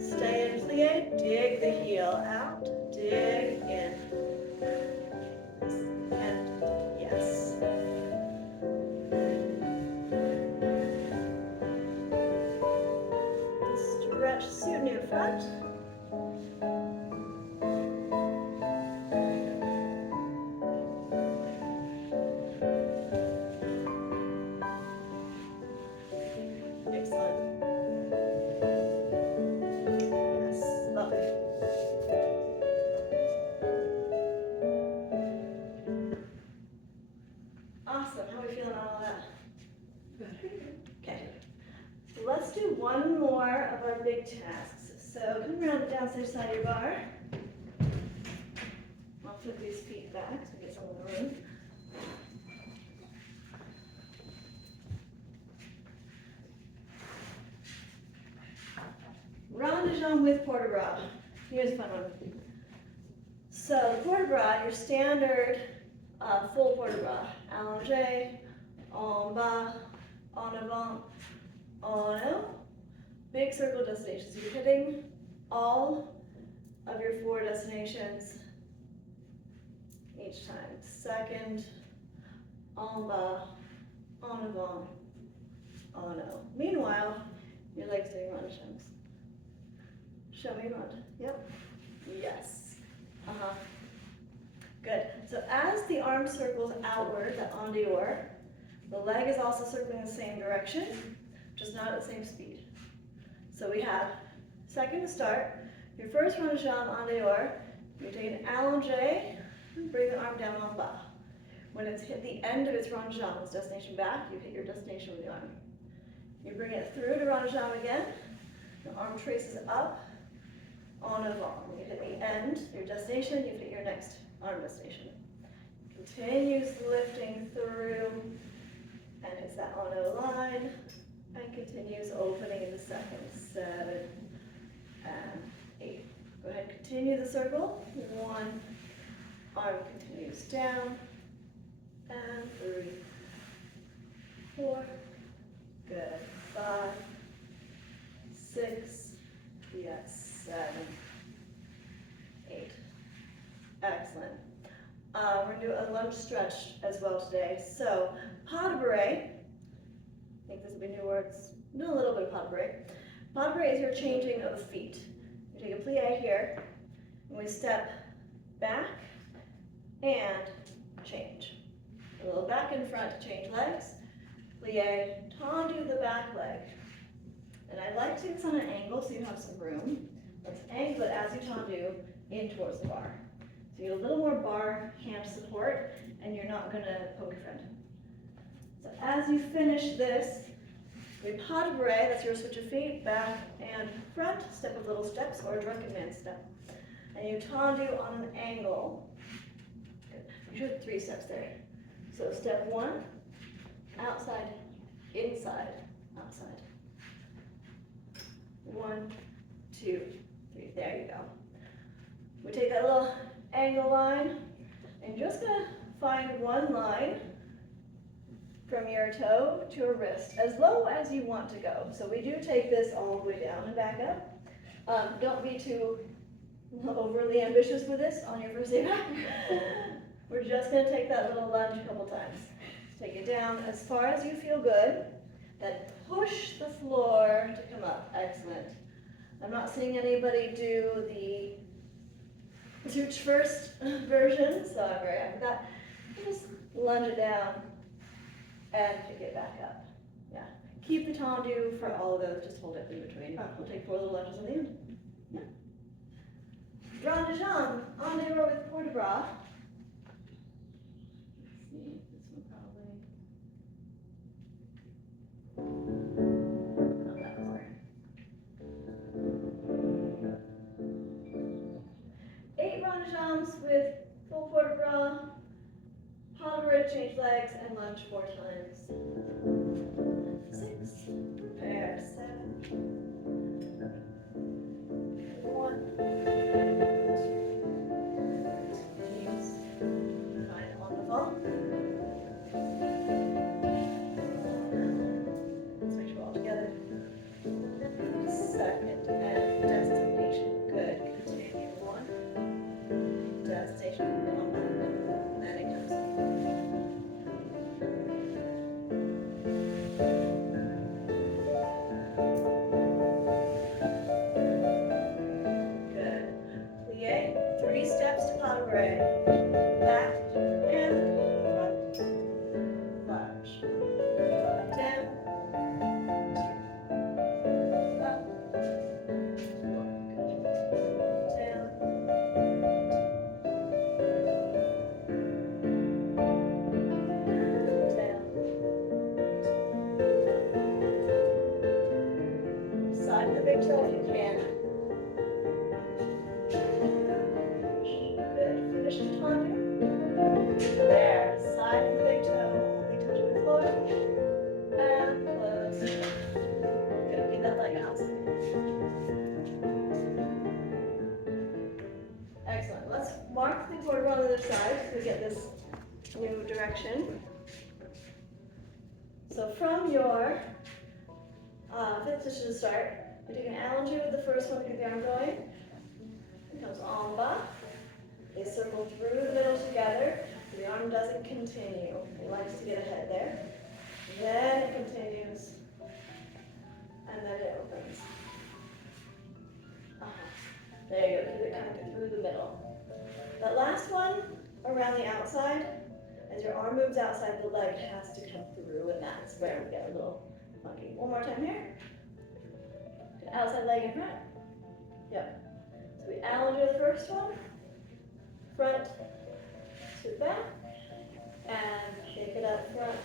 Stay in plie. Awesome. How are we feeling on all that? Okay. So let's do one more of our big tasks. So come around the downstairs side of your bar. I'll flip these feet back so we get some of the room. Rond de jambe with port de bras. Here's a fun one. So port de bras, your standard full port de bras. Allongé, en bas, en avant, en haut. Big circle destinations. You're hitting all of your 4 destinations each time. Second, en bas, en avant, en haut. Meanwhile, your legs doing rond de jambes. Show me rond. Yep. Yes. Uh-huh. Good. So as the arm circles outward, the en dehors, the leg is also circling the same direction, just not at the same speed. So we have, second to start, your first rond de jambe en dehors, you take an allongé, and bring the arm down en bas. When it's hit the end of its rond de jambe, its destination back, you hit your destination with the arm. You bring it through to rond de jambe again, the arm traces up, en avant. When you hit the end, your destination, you hit your next arm destination. Continues lifting through, and it's that en haut line, and continues opening in the second. 7 and 8. Go ahead, continue the circle. 1, arm continues down, and 3, 4, good, 5, 6, yes, 7, 8. Excellent. We're going to do a lunge stretch as well today. So, pas de bourrée. I think this will be new words. Do a little bit of pas de bourrée. Pas de bourrée is your changing of the feet. You take a plie here, and we step back and change. A little back and front to change legs. Plie, tendu the back leg. And I like to do this on an angle so you have some room. Let's angle it as you tendu in towards the bar. So you get a little more bar hand support, and you're not going to poke your friend. So as you finish this, we pas de bourrée, that's your switch of feet, back and front, step of little steps, or a drunken man step. And you tendu on an angle. Good. You should have 3 steps there. So step 1, outside, inside, outside. 1, 2, 3, there you go. We take that little angle line, and you're just gonna find one line from your toe to your wrist, as low as you want to go. So we do take this all the way down and back up. Don't be too overly ambitious with this on your first day back. We're just gonna take that little lunge a couple times. Take it down as far as you feel good, then push the floor to come up. Excellent. I'm not seeing anybody do the Zooch first version, so I'm very happy with that. Just lunge it down and pick it back up. Yeah. Keep the tendu for all of those, just hold it in between. We'll take 4 little lunges at the end. Yeah. Rond de jambe, en dehors with port de bras. Let's see, this one probably. Not that far. 8 rond de jambes with full port de bras, pas de bourrée, change legs, and lunge 4 times. 6, prepare, 7, 1, 2, knees, find on the ball. Let's make sure we're all together. Second and destination, good. Continue 1, destination, landing times. big toe if you can. Good. Finish the tendu. There. Side of the big toe. Only touching the floor. And close. Good. Get that leg out. Excellent. Let's mark the corridor on the other side so we get this new direction. So from your fifth position to start, we take an Allen with the first one to get the arm going. It comes en bas. They circle through the middle together. The arm doesn't continue. It likes to get ahead there. Then it continues. And then it opens. There you go. Keep it coming through the middle. That last one around the outside, as your arm moves outside, the leg has to come through, and that's where we get a little funky. One more time here. Outside leg in front. Yep. So we Allen the first one. Front to back. And take it up front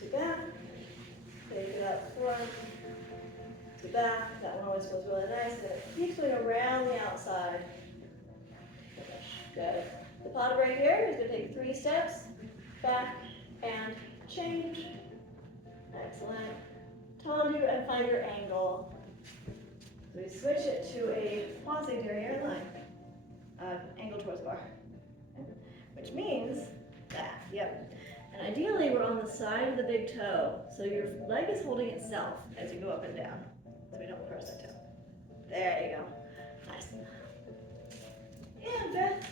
to back. Take it up front to back. That one always feels really nice. And then it keeps going around the outside. Good. The pot right here is going to take 3 steps. Back and change. Excellent. Tendu and find your angle. So we switch it to a quasi-derriere line. Angle towards bar. Which means that, yep. And ideally we're on the side of the big toe. So your leg is holding itself as you go up and down. So we don't press the toe. There you go. Nice. And Beth.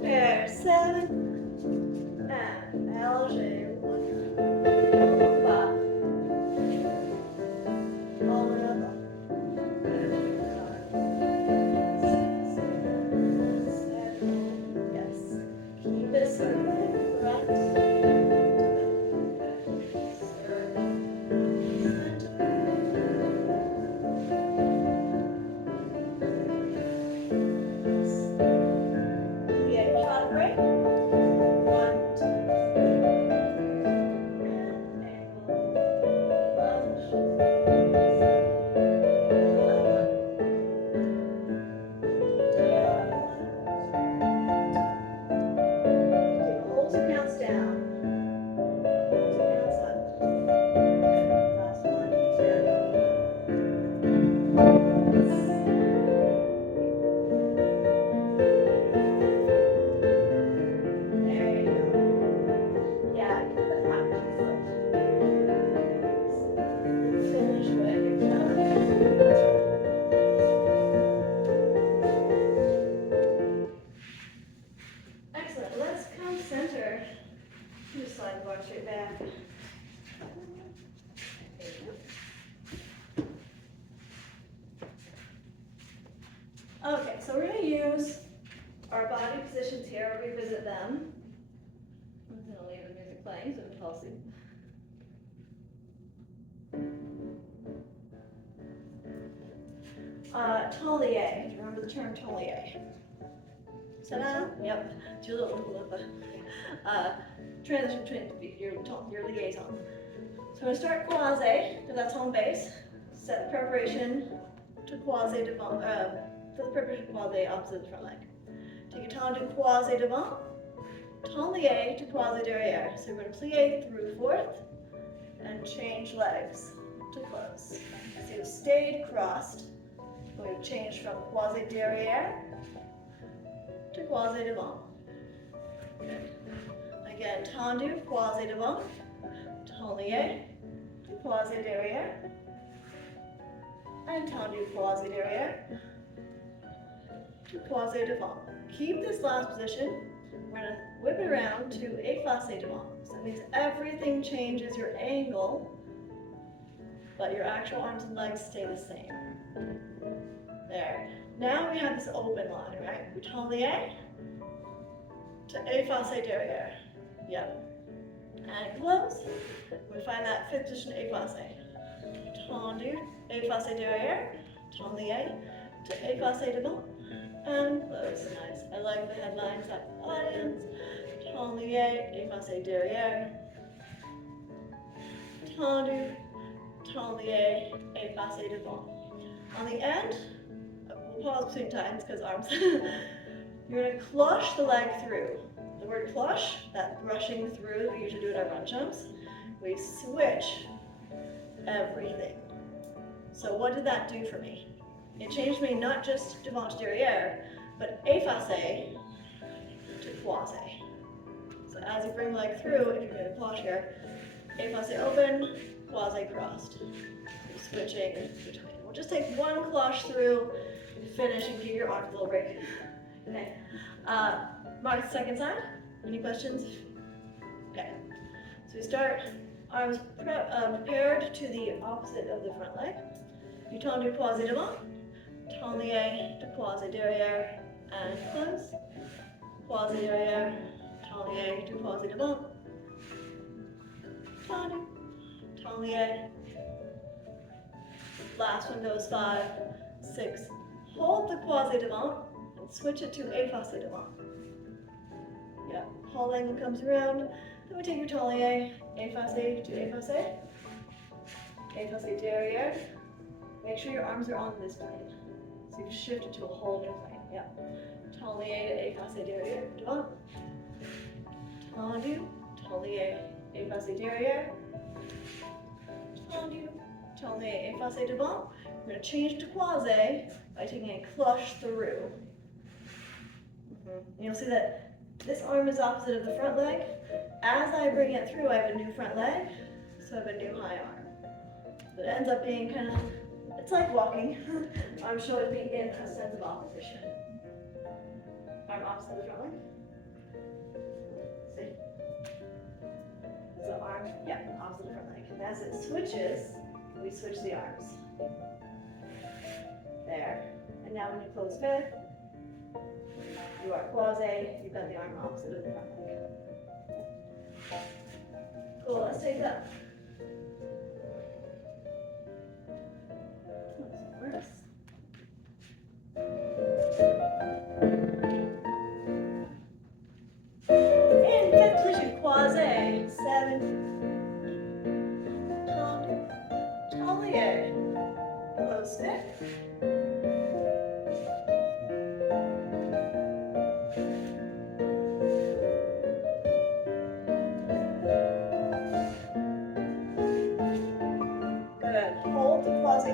There, 7, and allongé, 1, bas, all in a bas, 6, 7, yes, keep it circling, front, circle, break. 1, 2, 3. And angle. Lunge. Down. Take a whole 2 counts down. 2 counts up. Last 1, 2. There you go. Yeah, get that practice. Finish with your toe. Excellent. Let's come center. Just slide the bar straight back. Okay, so we're going to use our body positions here. I'll revisit them. I'm going to leave the music playing so we can fall asleep. Tolier. Do you remember the term tolier? Ta-da! Yep. Do a little transition between your liaison. So we're going to start quasi, because that's home base. Set the preparation to quasi devant. For the preparation quasi opposite the front leg. Take your tendu quasi devant. Tendu to quasi derriere. So we're going to plie through fourth and change legs to close. So you stayed crossed. We're going to change from quasi derriere to quasi devant. Again, tendu, quasi devant, tendu to quasi derriere, and tendu quasi derriere to quasi devant. Keep this last position. We're going to whip it around to a face devant. So that means everything changes your angle, but your actual arms and legs stay the same. There. Now we have this open line, right? Tendu to a face derriere. Yep. And close. We find that fifth position a face. Tendu, a face derrière, tendu, to effacer devant, and close. Nice. I like the headlines at the audience. Tendu, effacer derrière. Tendu, tendu, effacer devant. On the end, we'll pause between times because arms. You're going to cloche the leg through. The word cloche, that brushing through, we usually do in our run jumps. We switch everything. So what did that do for me? It changed me not just devant to derrière, but effacer to croisé. So as you bring the leg through, if you're going to cloche here, effacer open, croisé crossed. You're switching between. We'll just take one cloche through, finish, and give your arms a little break. Okay. Mark the second side. Any questions? Okay. So we start arms prepared to the opposite of the front leg. You tendu croisé devant, tendu to croisé derrière, and close. Croisé derrière, tendu to croisé devant. Tendu, tendu. Last one goes 5, 6. Hold the croisé devant and switch it to effacer devant. Yeah, whole angle comes around. Then we take your tendu, effacer to effacer. Effacer derrière. Make sure your arms are on this plane. So you've shifted to a whole new plane. Yeah. Tendu to effacer derrière. Devant. Tendu, tendu, effacer derrière. Tendu, tendu, effacer devant. We're going to change to croisé by taking a cloche through. And you'll see that this arm is opposite of the front leg. As I bring it through, I have a new front leg, so I have a new high arm. But it ends up being kind of, it's like walking. Arm shoulder being in a sense of opposition. Arm opposite of the front leg. See? So arm, yeah, opposite of the front leg. And as it switches, we switch the arms. There. And now when you close fifth, you are croisé, you've got the arm opposite of the front leg. Cool, let's take that. Worse. In fifth position, croisé, 7. Tendu, tendu, close fifth.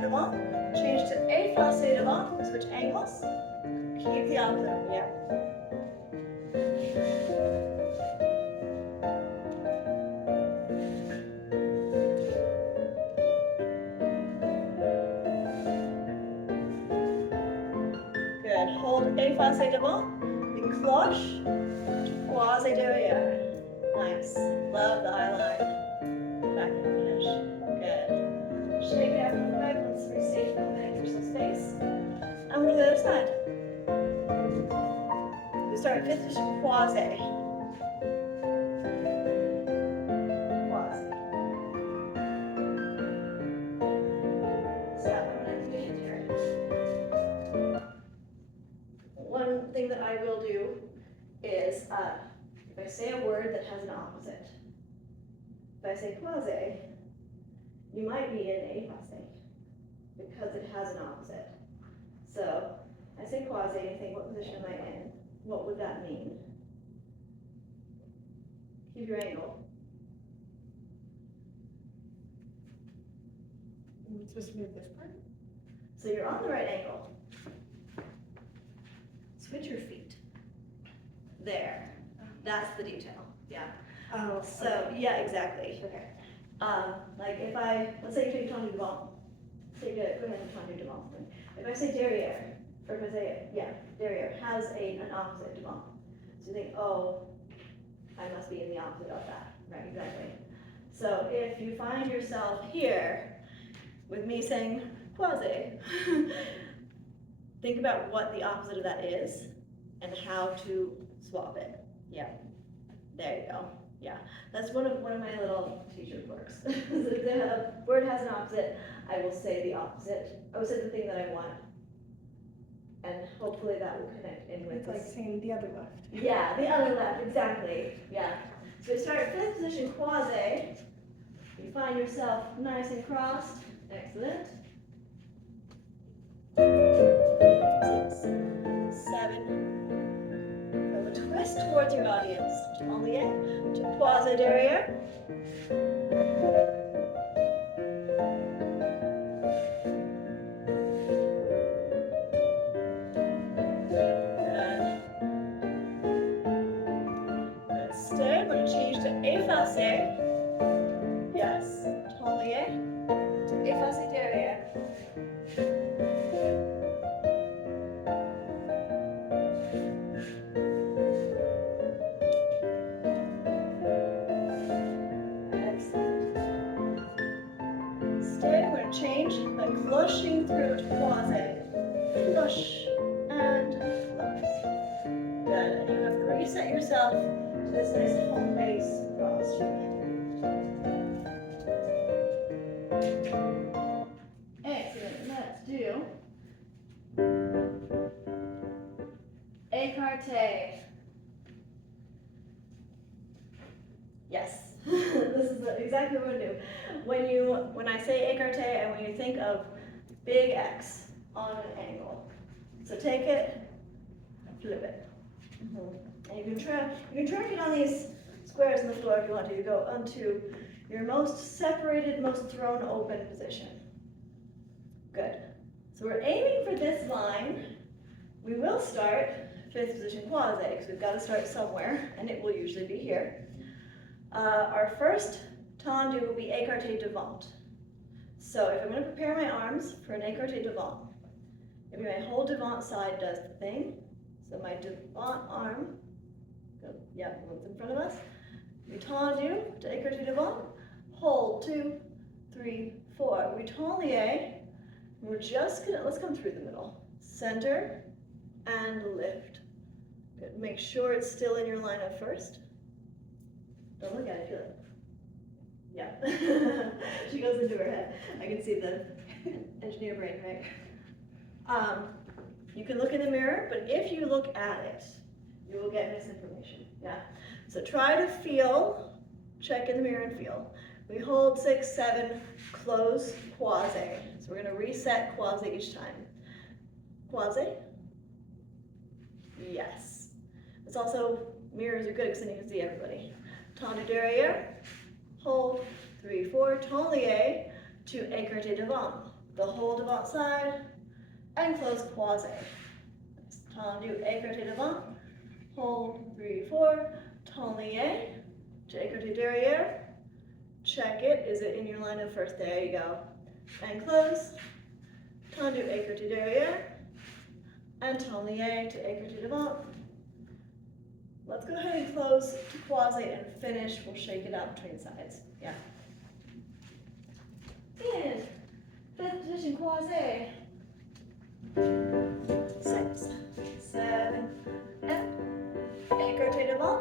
Devant, change to effacer devant, switch angles, keep the opposite, yeah. Good, hold effacer devant, then cloche, croisé derrière. Nice, love the eye line, back to the finish, good. Shake it out from the back, let's restage the leg for some space. And we'll do the other side. We start at fifth position, croisé. Croisé. So, I'm going to do here. One thing that I will do is, if I say a word that has an opposite, if I say croisé, you might be in effacer because it has an opposite. So I say croisé and you think, what position am I in? What would that mean? Keep your angle. I'm supposed to move this part? So you're on the right angle. Switch your feet. There. That's the detail. Yeah. Oh, So yeah, exactly. okay. Like if I, let's say you take tendu devant. Take it, go ahead and tendu devant. If I say derrière, or if I say, yeah, derrière has an opposite devant. So you think, oh, I must be in the opposite of that. Right, exactly. So if you find yourself here, with me saying croisé, think about what the opposite of that is, and how to swap it. Yeah, there you go. Yeah, that's one of my little teacher quirks. If the word has an opposite, I will say the opposite. I will say the thing that I want and hopefully that will connect in with It's like this. saying the other left. Yeah, the other left, exactly, yeah. So we start fifth position quasi. You find yourself nice and crossed, excellent. 6, 7. Have a twist towards your audience. Enlier to croisé derrière. Good. Stay. We're going to change to effacé. Yes. Enlier to effacé derrière. We're going to change by flushing through to croisé. Flush and close. Good. And you have to reset yourself to this nice home base cross. Excellent. Let's do écarté. Yes. This is exactly what we do. When I say écarté, I want you to think of big X on an angle. So take it, flip it. And you can track it on these squares on the floor if you want to. You go onto your most separated, most thrown open position. Good. So we're aiming for this line. We will start fifth position quasi because we've got to start somewhere, and it will usually be here. Our first tendu will be écarté devant. So if I'm going to prepare my arms for an écarté devant, maybe my whole devant side does the thing. So my devant arm, one's in front of us. We tendu to écarté devant, hold 2, 3, 4. We tend lié. We're just gonna, let's come through the middle. Center and lift. Good. Make sure it's still in your line of first. Don't look at it, feel it. Yeah. She goes into her head. I can see the engineer brain, right? You can look in the mirror, but if you look at it, you will get misinformation. Yeah. So try to feel, check in the mirror and feel. We hold 6, 7, close, croisé. So we're going to reset croisé each time. Croisé. Yes. It's also, mirrors are good because then you can see everybody. Tendu derrière, hold, 3, 4, tend lié to écarté devant. The whole devant side, and close croisé. Tendu, écarté devant, hold, 3, 4, tend lié to écarté derrière. Check it, is it in your line of first? There you go. And close, tendu, écarté derrière, and tend lié to écarté devant. Let's go ahead and close to croisé and finish. We'll shake it out between sides. Yeah. And fifth position croisé. 6, 7, and écarté devant.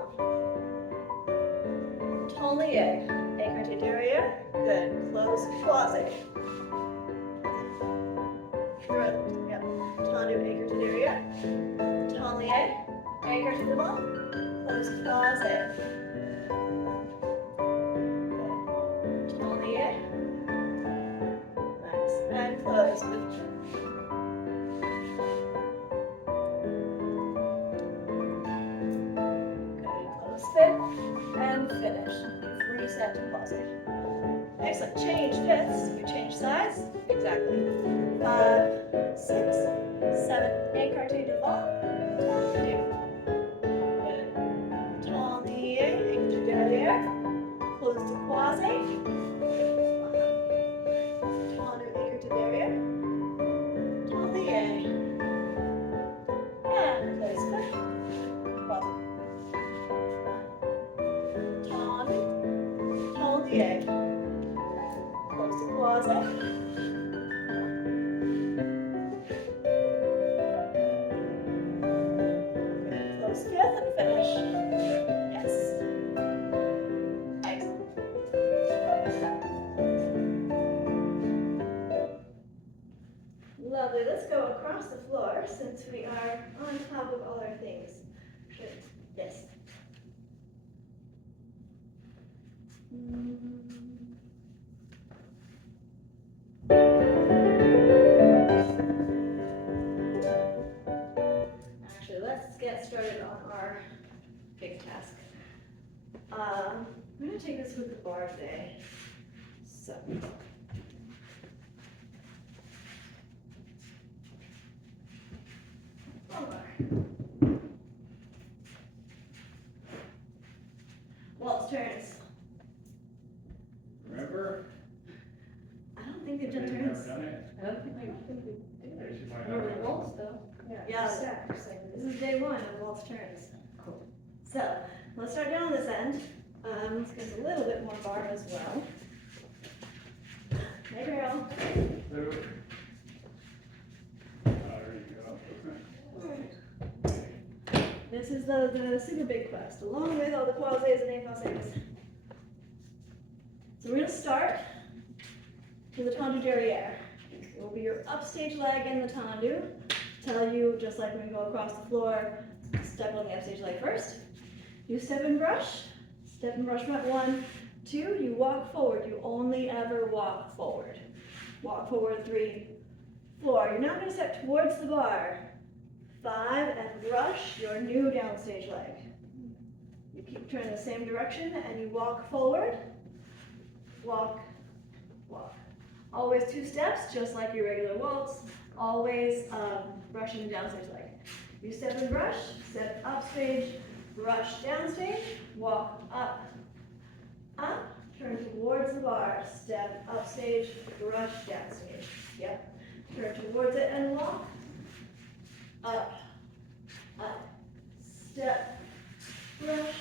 Tend lié, écarté derrière. Good. Close croisé. Yep. Tendu, écarté derrière. Tend lié, écarté devant. Close croisé. Tend lié. Nice. And close. Close fifth and finish. Reset to croisé. Excellent. Change fifths. You change sides. Exactly. 5, 6, 7. Écarté devant. Tendu. Tend lié. Écarté derrière. Close to croisé. Tendu, écarté derrière. Tend lié. And close fifth. Croisé. Tend lié. Close to croisé. with the Barze. So. Waltz turns. Remember? I don't think they've done They've turns. never done it. I don't think we did. They should find out. Remember the waltz though? Yeah. Stacks, like This is day one of waltz turns. Cool. So, let's start down this end. Let's get a little bit more bar as well. Hey girl. There you go. This is the super big quest, along with all the quasies and infosses. So we're gonna start with the tendu derriere. It will be your upstage leg in the tendu. Tell you, just like when you go across the floor, step on the upstage leg first. You step and brush front 1, 2, you walk forward. You only ever walk forward. Walk forward 3, 4. You're now gonna step towards the bar. 5, and brush your new downstage leg. You keep turning the same direction and you walk forward, walk, walk. Always 2 steps, just like your regular waltz. Always brushing the downstage leg. You step and brush, step upstage, brush downstage, walk up, up, turn towards the bar, step upstage, brush downstage. Yep. Turn towards it and walk. Up, up, step, brush,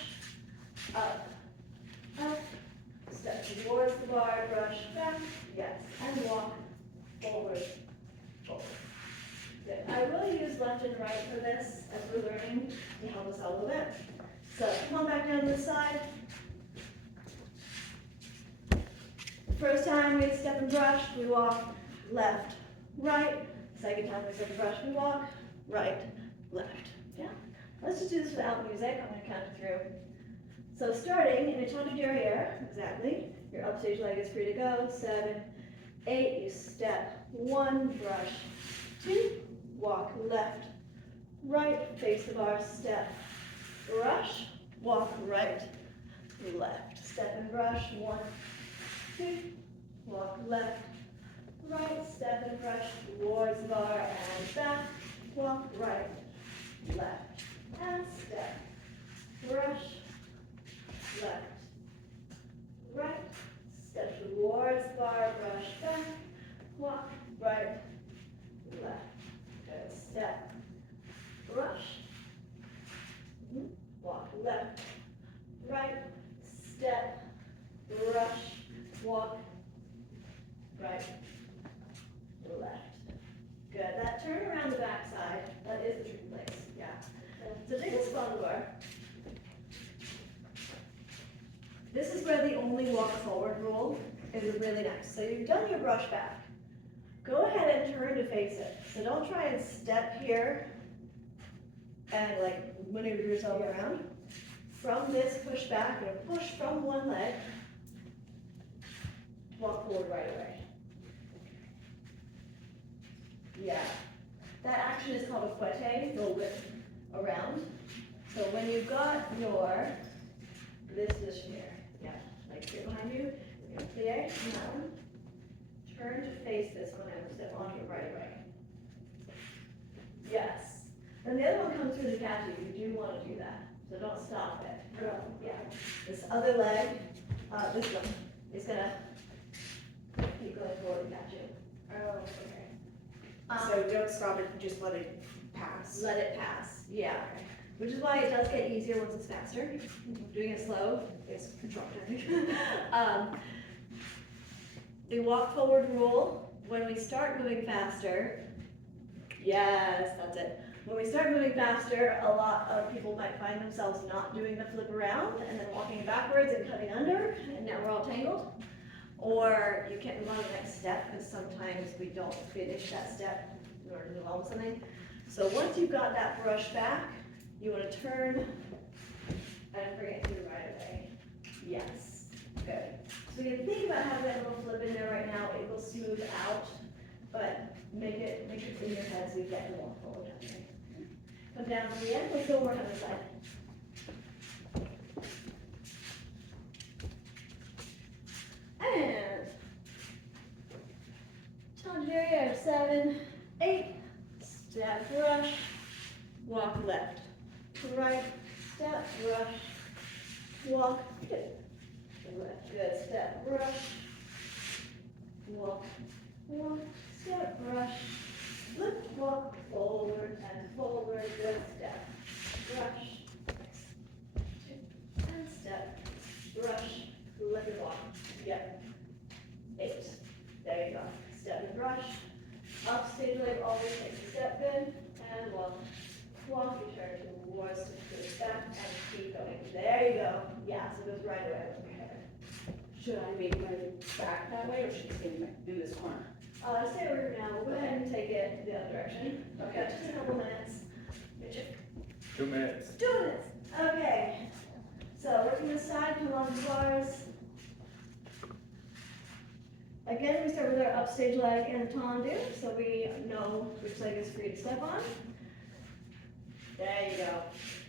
up, step towards the bar, brush back, yes, and walk forward, forward. Good. I really use left and right for this as we're learning to help us out a little bit. So come on back down to the side. First time we step and brush, we walk left, right. Second time we step and brush, we walk right, left. Yeah. Let's just do this without music. I'm going to count it through. So starting in a tendu derriere, exactly. Your upstage leg is free to go. 7, 8. You step 1, brush 2, walk left, right, face the bar, step, brush, walk right, left. Step and brush 1, 2, walk left, right, step and brush towards the bar and back. Walk right, left, and step, brush, left, right, step towards the bar, brush back, walk right, left, good, step, brush, walk left, right, step, brush, walk right, left. Good. That turn around the back side, that is the tricky place. Yeah. So take a spandauer. This is where the only walk forward rule is really nice. So you've done your brush back. Go ahead and turn to face it. So don't try and step here and like maneuver yourself around. From this push back, you're gonna push from one leg, walk forward right away. Yeah, that action is called a fouette, the whip around. So when you've got your, this position here, yeah, like here behind you, you're gonna plie, down, turn to face this one and step onto it right away. Yes, and the other one comes through the catch you do want to do that, so don't stop it. Yeah, this other leg, this one, is gonna keep going forward and catch you. Oh, okay. So don't stop it, just let it pass. Let it pass, yeah. Which is why it does get easier once it's faster. Doing it slow is controlling. The walk forward rule, when we start moving faster, yes, that's it. When we start moving faster, a lot of people might find themselves not doing the flip around and then walking backwards and cutting under, and now we're all tangled. Or you can't move on to the next step because sometimes we don't finish that step in order to move on with something. So once you've got that brush back, you want to turn and bring it to the right away. Yes, good. So you can think about having that little flip in there right now. It will smooth out, but make it in your head so you get the walk forward. Come down to the end. Let's go over on the side. Tandem area of 7, 8, step, rush, walk left, right, step, rush, walk, good, left, good, step, rush, walk, walk, step, rush, lift, walk, forward and forward, good, step, rush, and step, rush, lift, walk, yep, 8, there you go, step and rush, up stage leg, always take a step, good, and walk, walk, return towards the back, and keep going, there you go, yeah, so it goes right away, okay. Should I make my back that way or should I stay in this corner? Stay over here now, we'll go ahead and take it the other direction, okay, just a couple minutes. Good job. 2 minutes. 2 minutes, okay. So working the side, come on the bars. Again, we start with our upstage leg and tendu, so we know which leg is free to step on. There you go.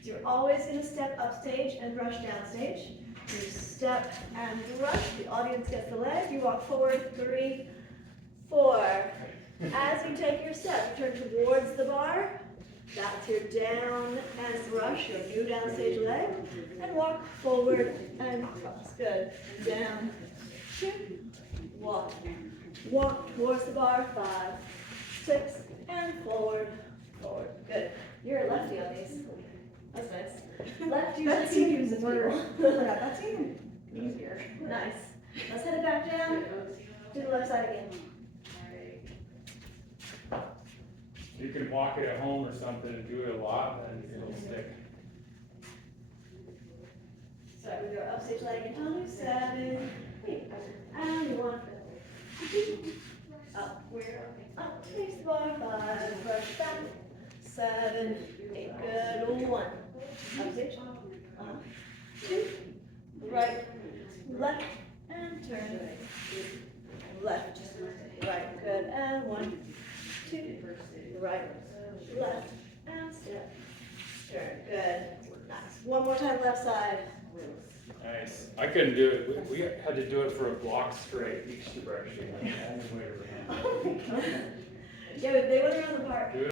So you're always gonna step upstage and rush downstage. You step and rush, the audience gets the leg, you walk forward, 3, 4. As you take your step, you turn towards the bar. That's your down and rush, your new downstage leg. And walk forward and cross. Good. Down, 2, walk. Walk towards the bar, 5, 6, and forward, forward. Good. You're a lefty on these. That's nice. Left usually That's even confuses worse. people. Yeah, that's even easier. Nice. Let's head it back down. Do the left side again. You can walk it at home or something and do it a lot, and it'll stick. So we go upstage leg and tendu, 7, 8, and 1. Up, we're up, face the bar, 5, brush back, 7, 8, good, 1. Upstage, 2, right, left, and turn, left, right, good, and 1, 2, right, left, and step, turn, good, nice. One more time, left side. Nice. I couldn't do it. We had to do it for a block straight each direction. Like, all the way around. Yeah, but they went around the park. Do it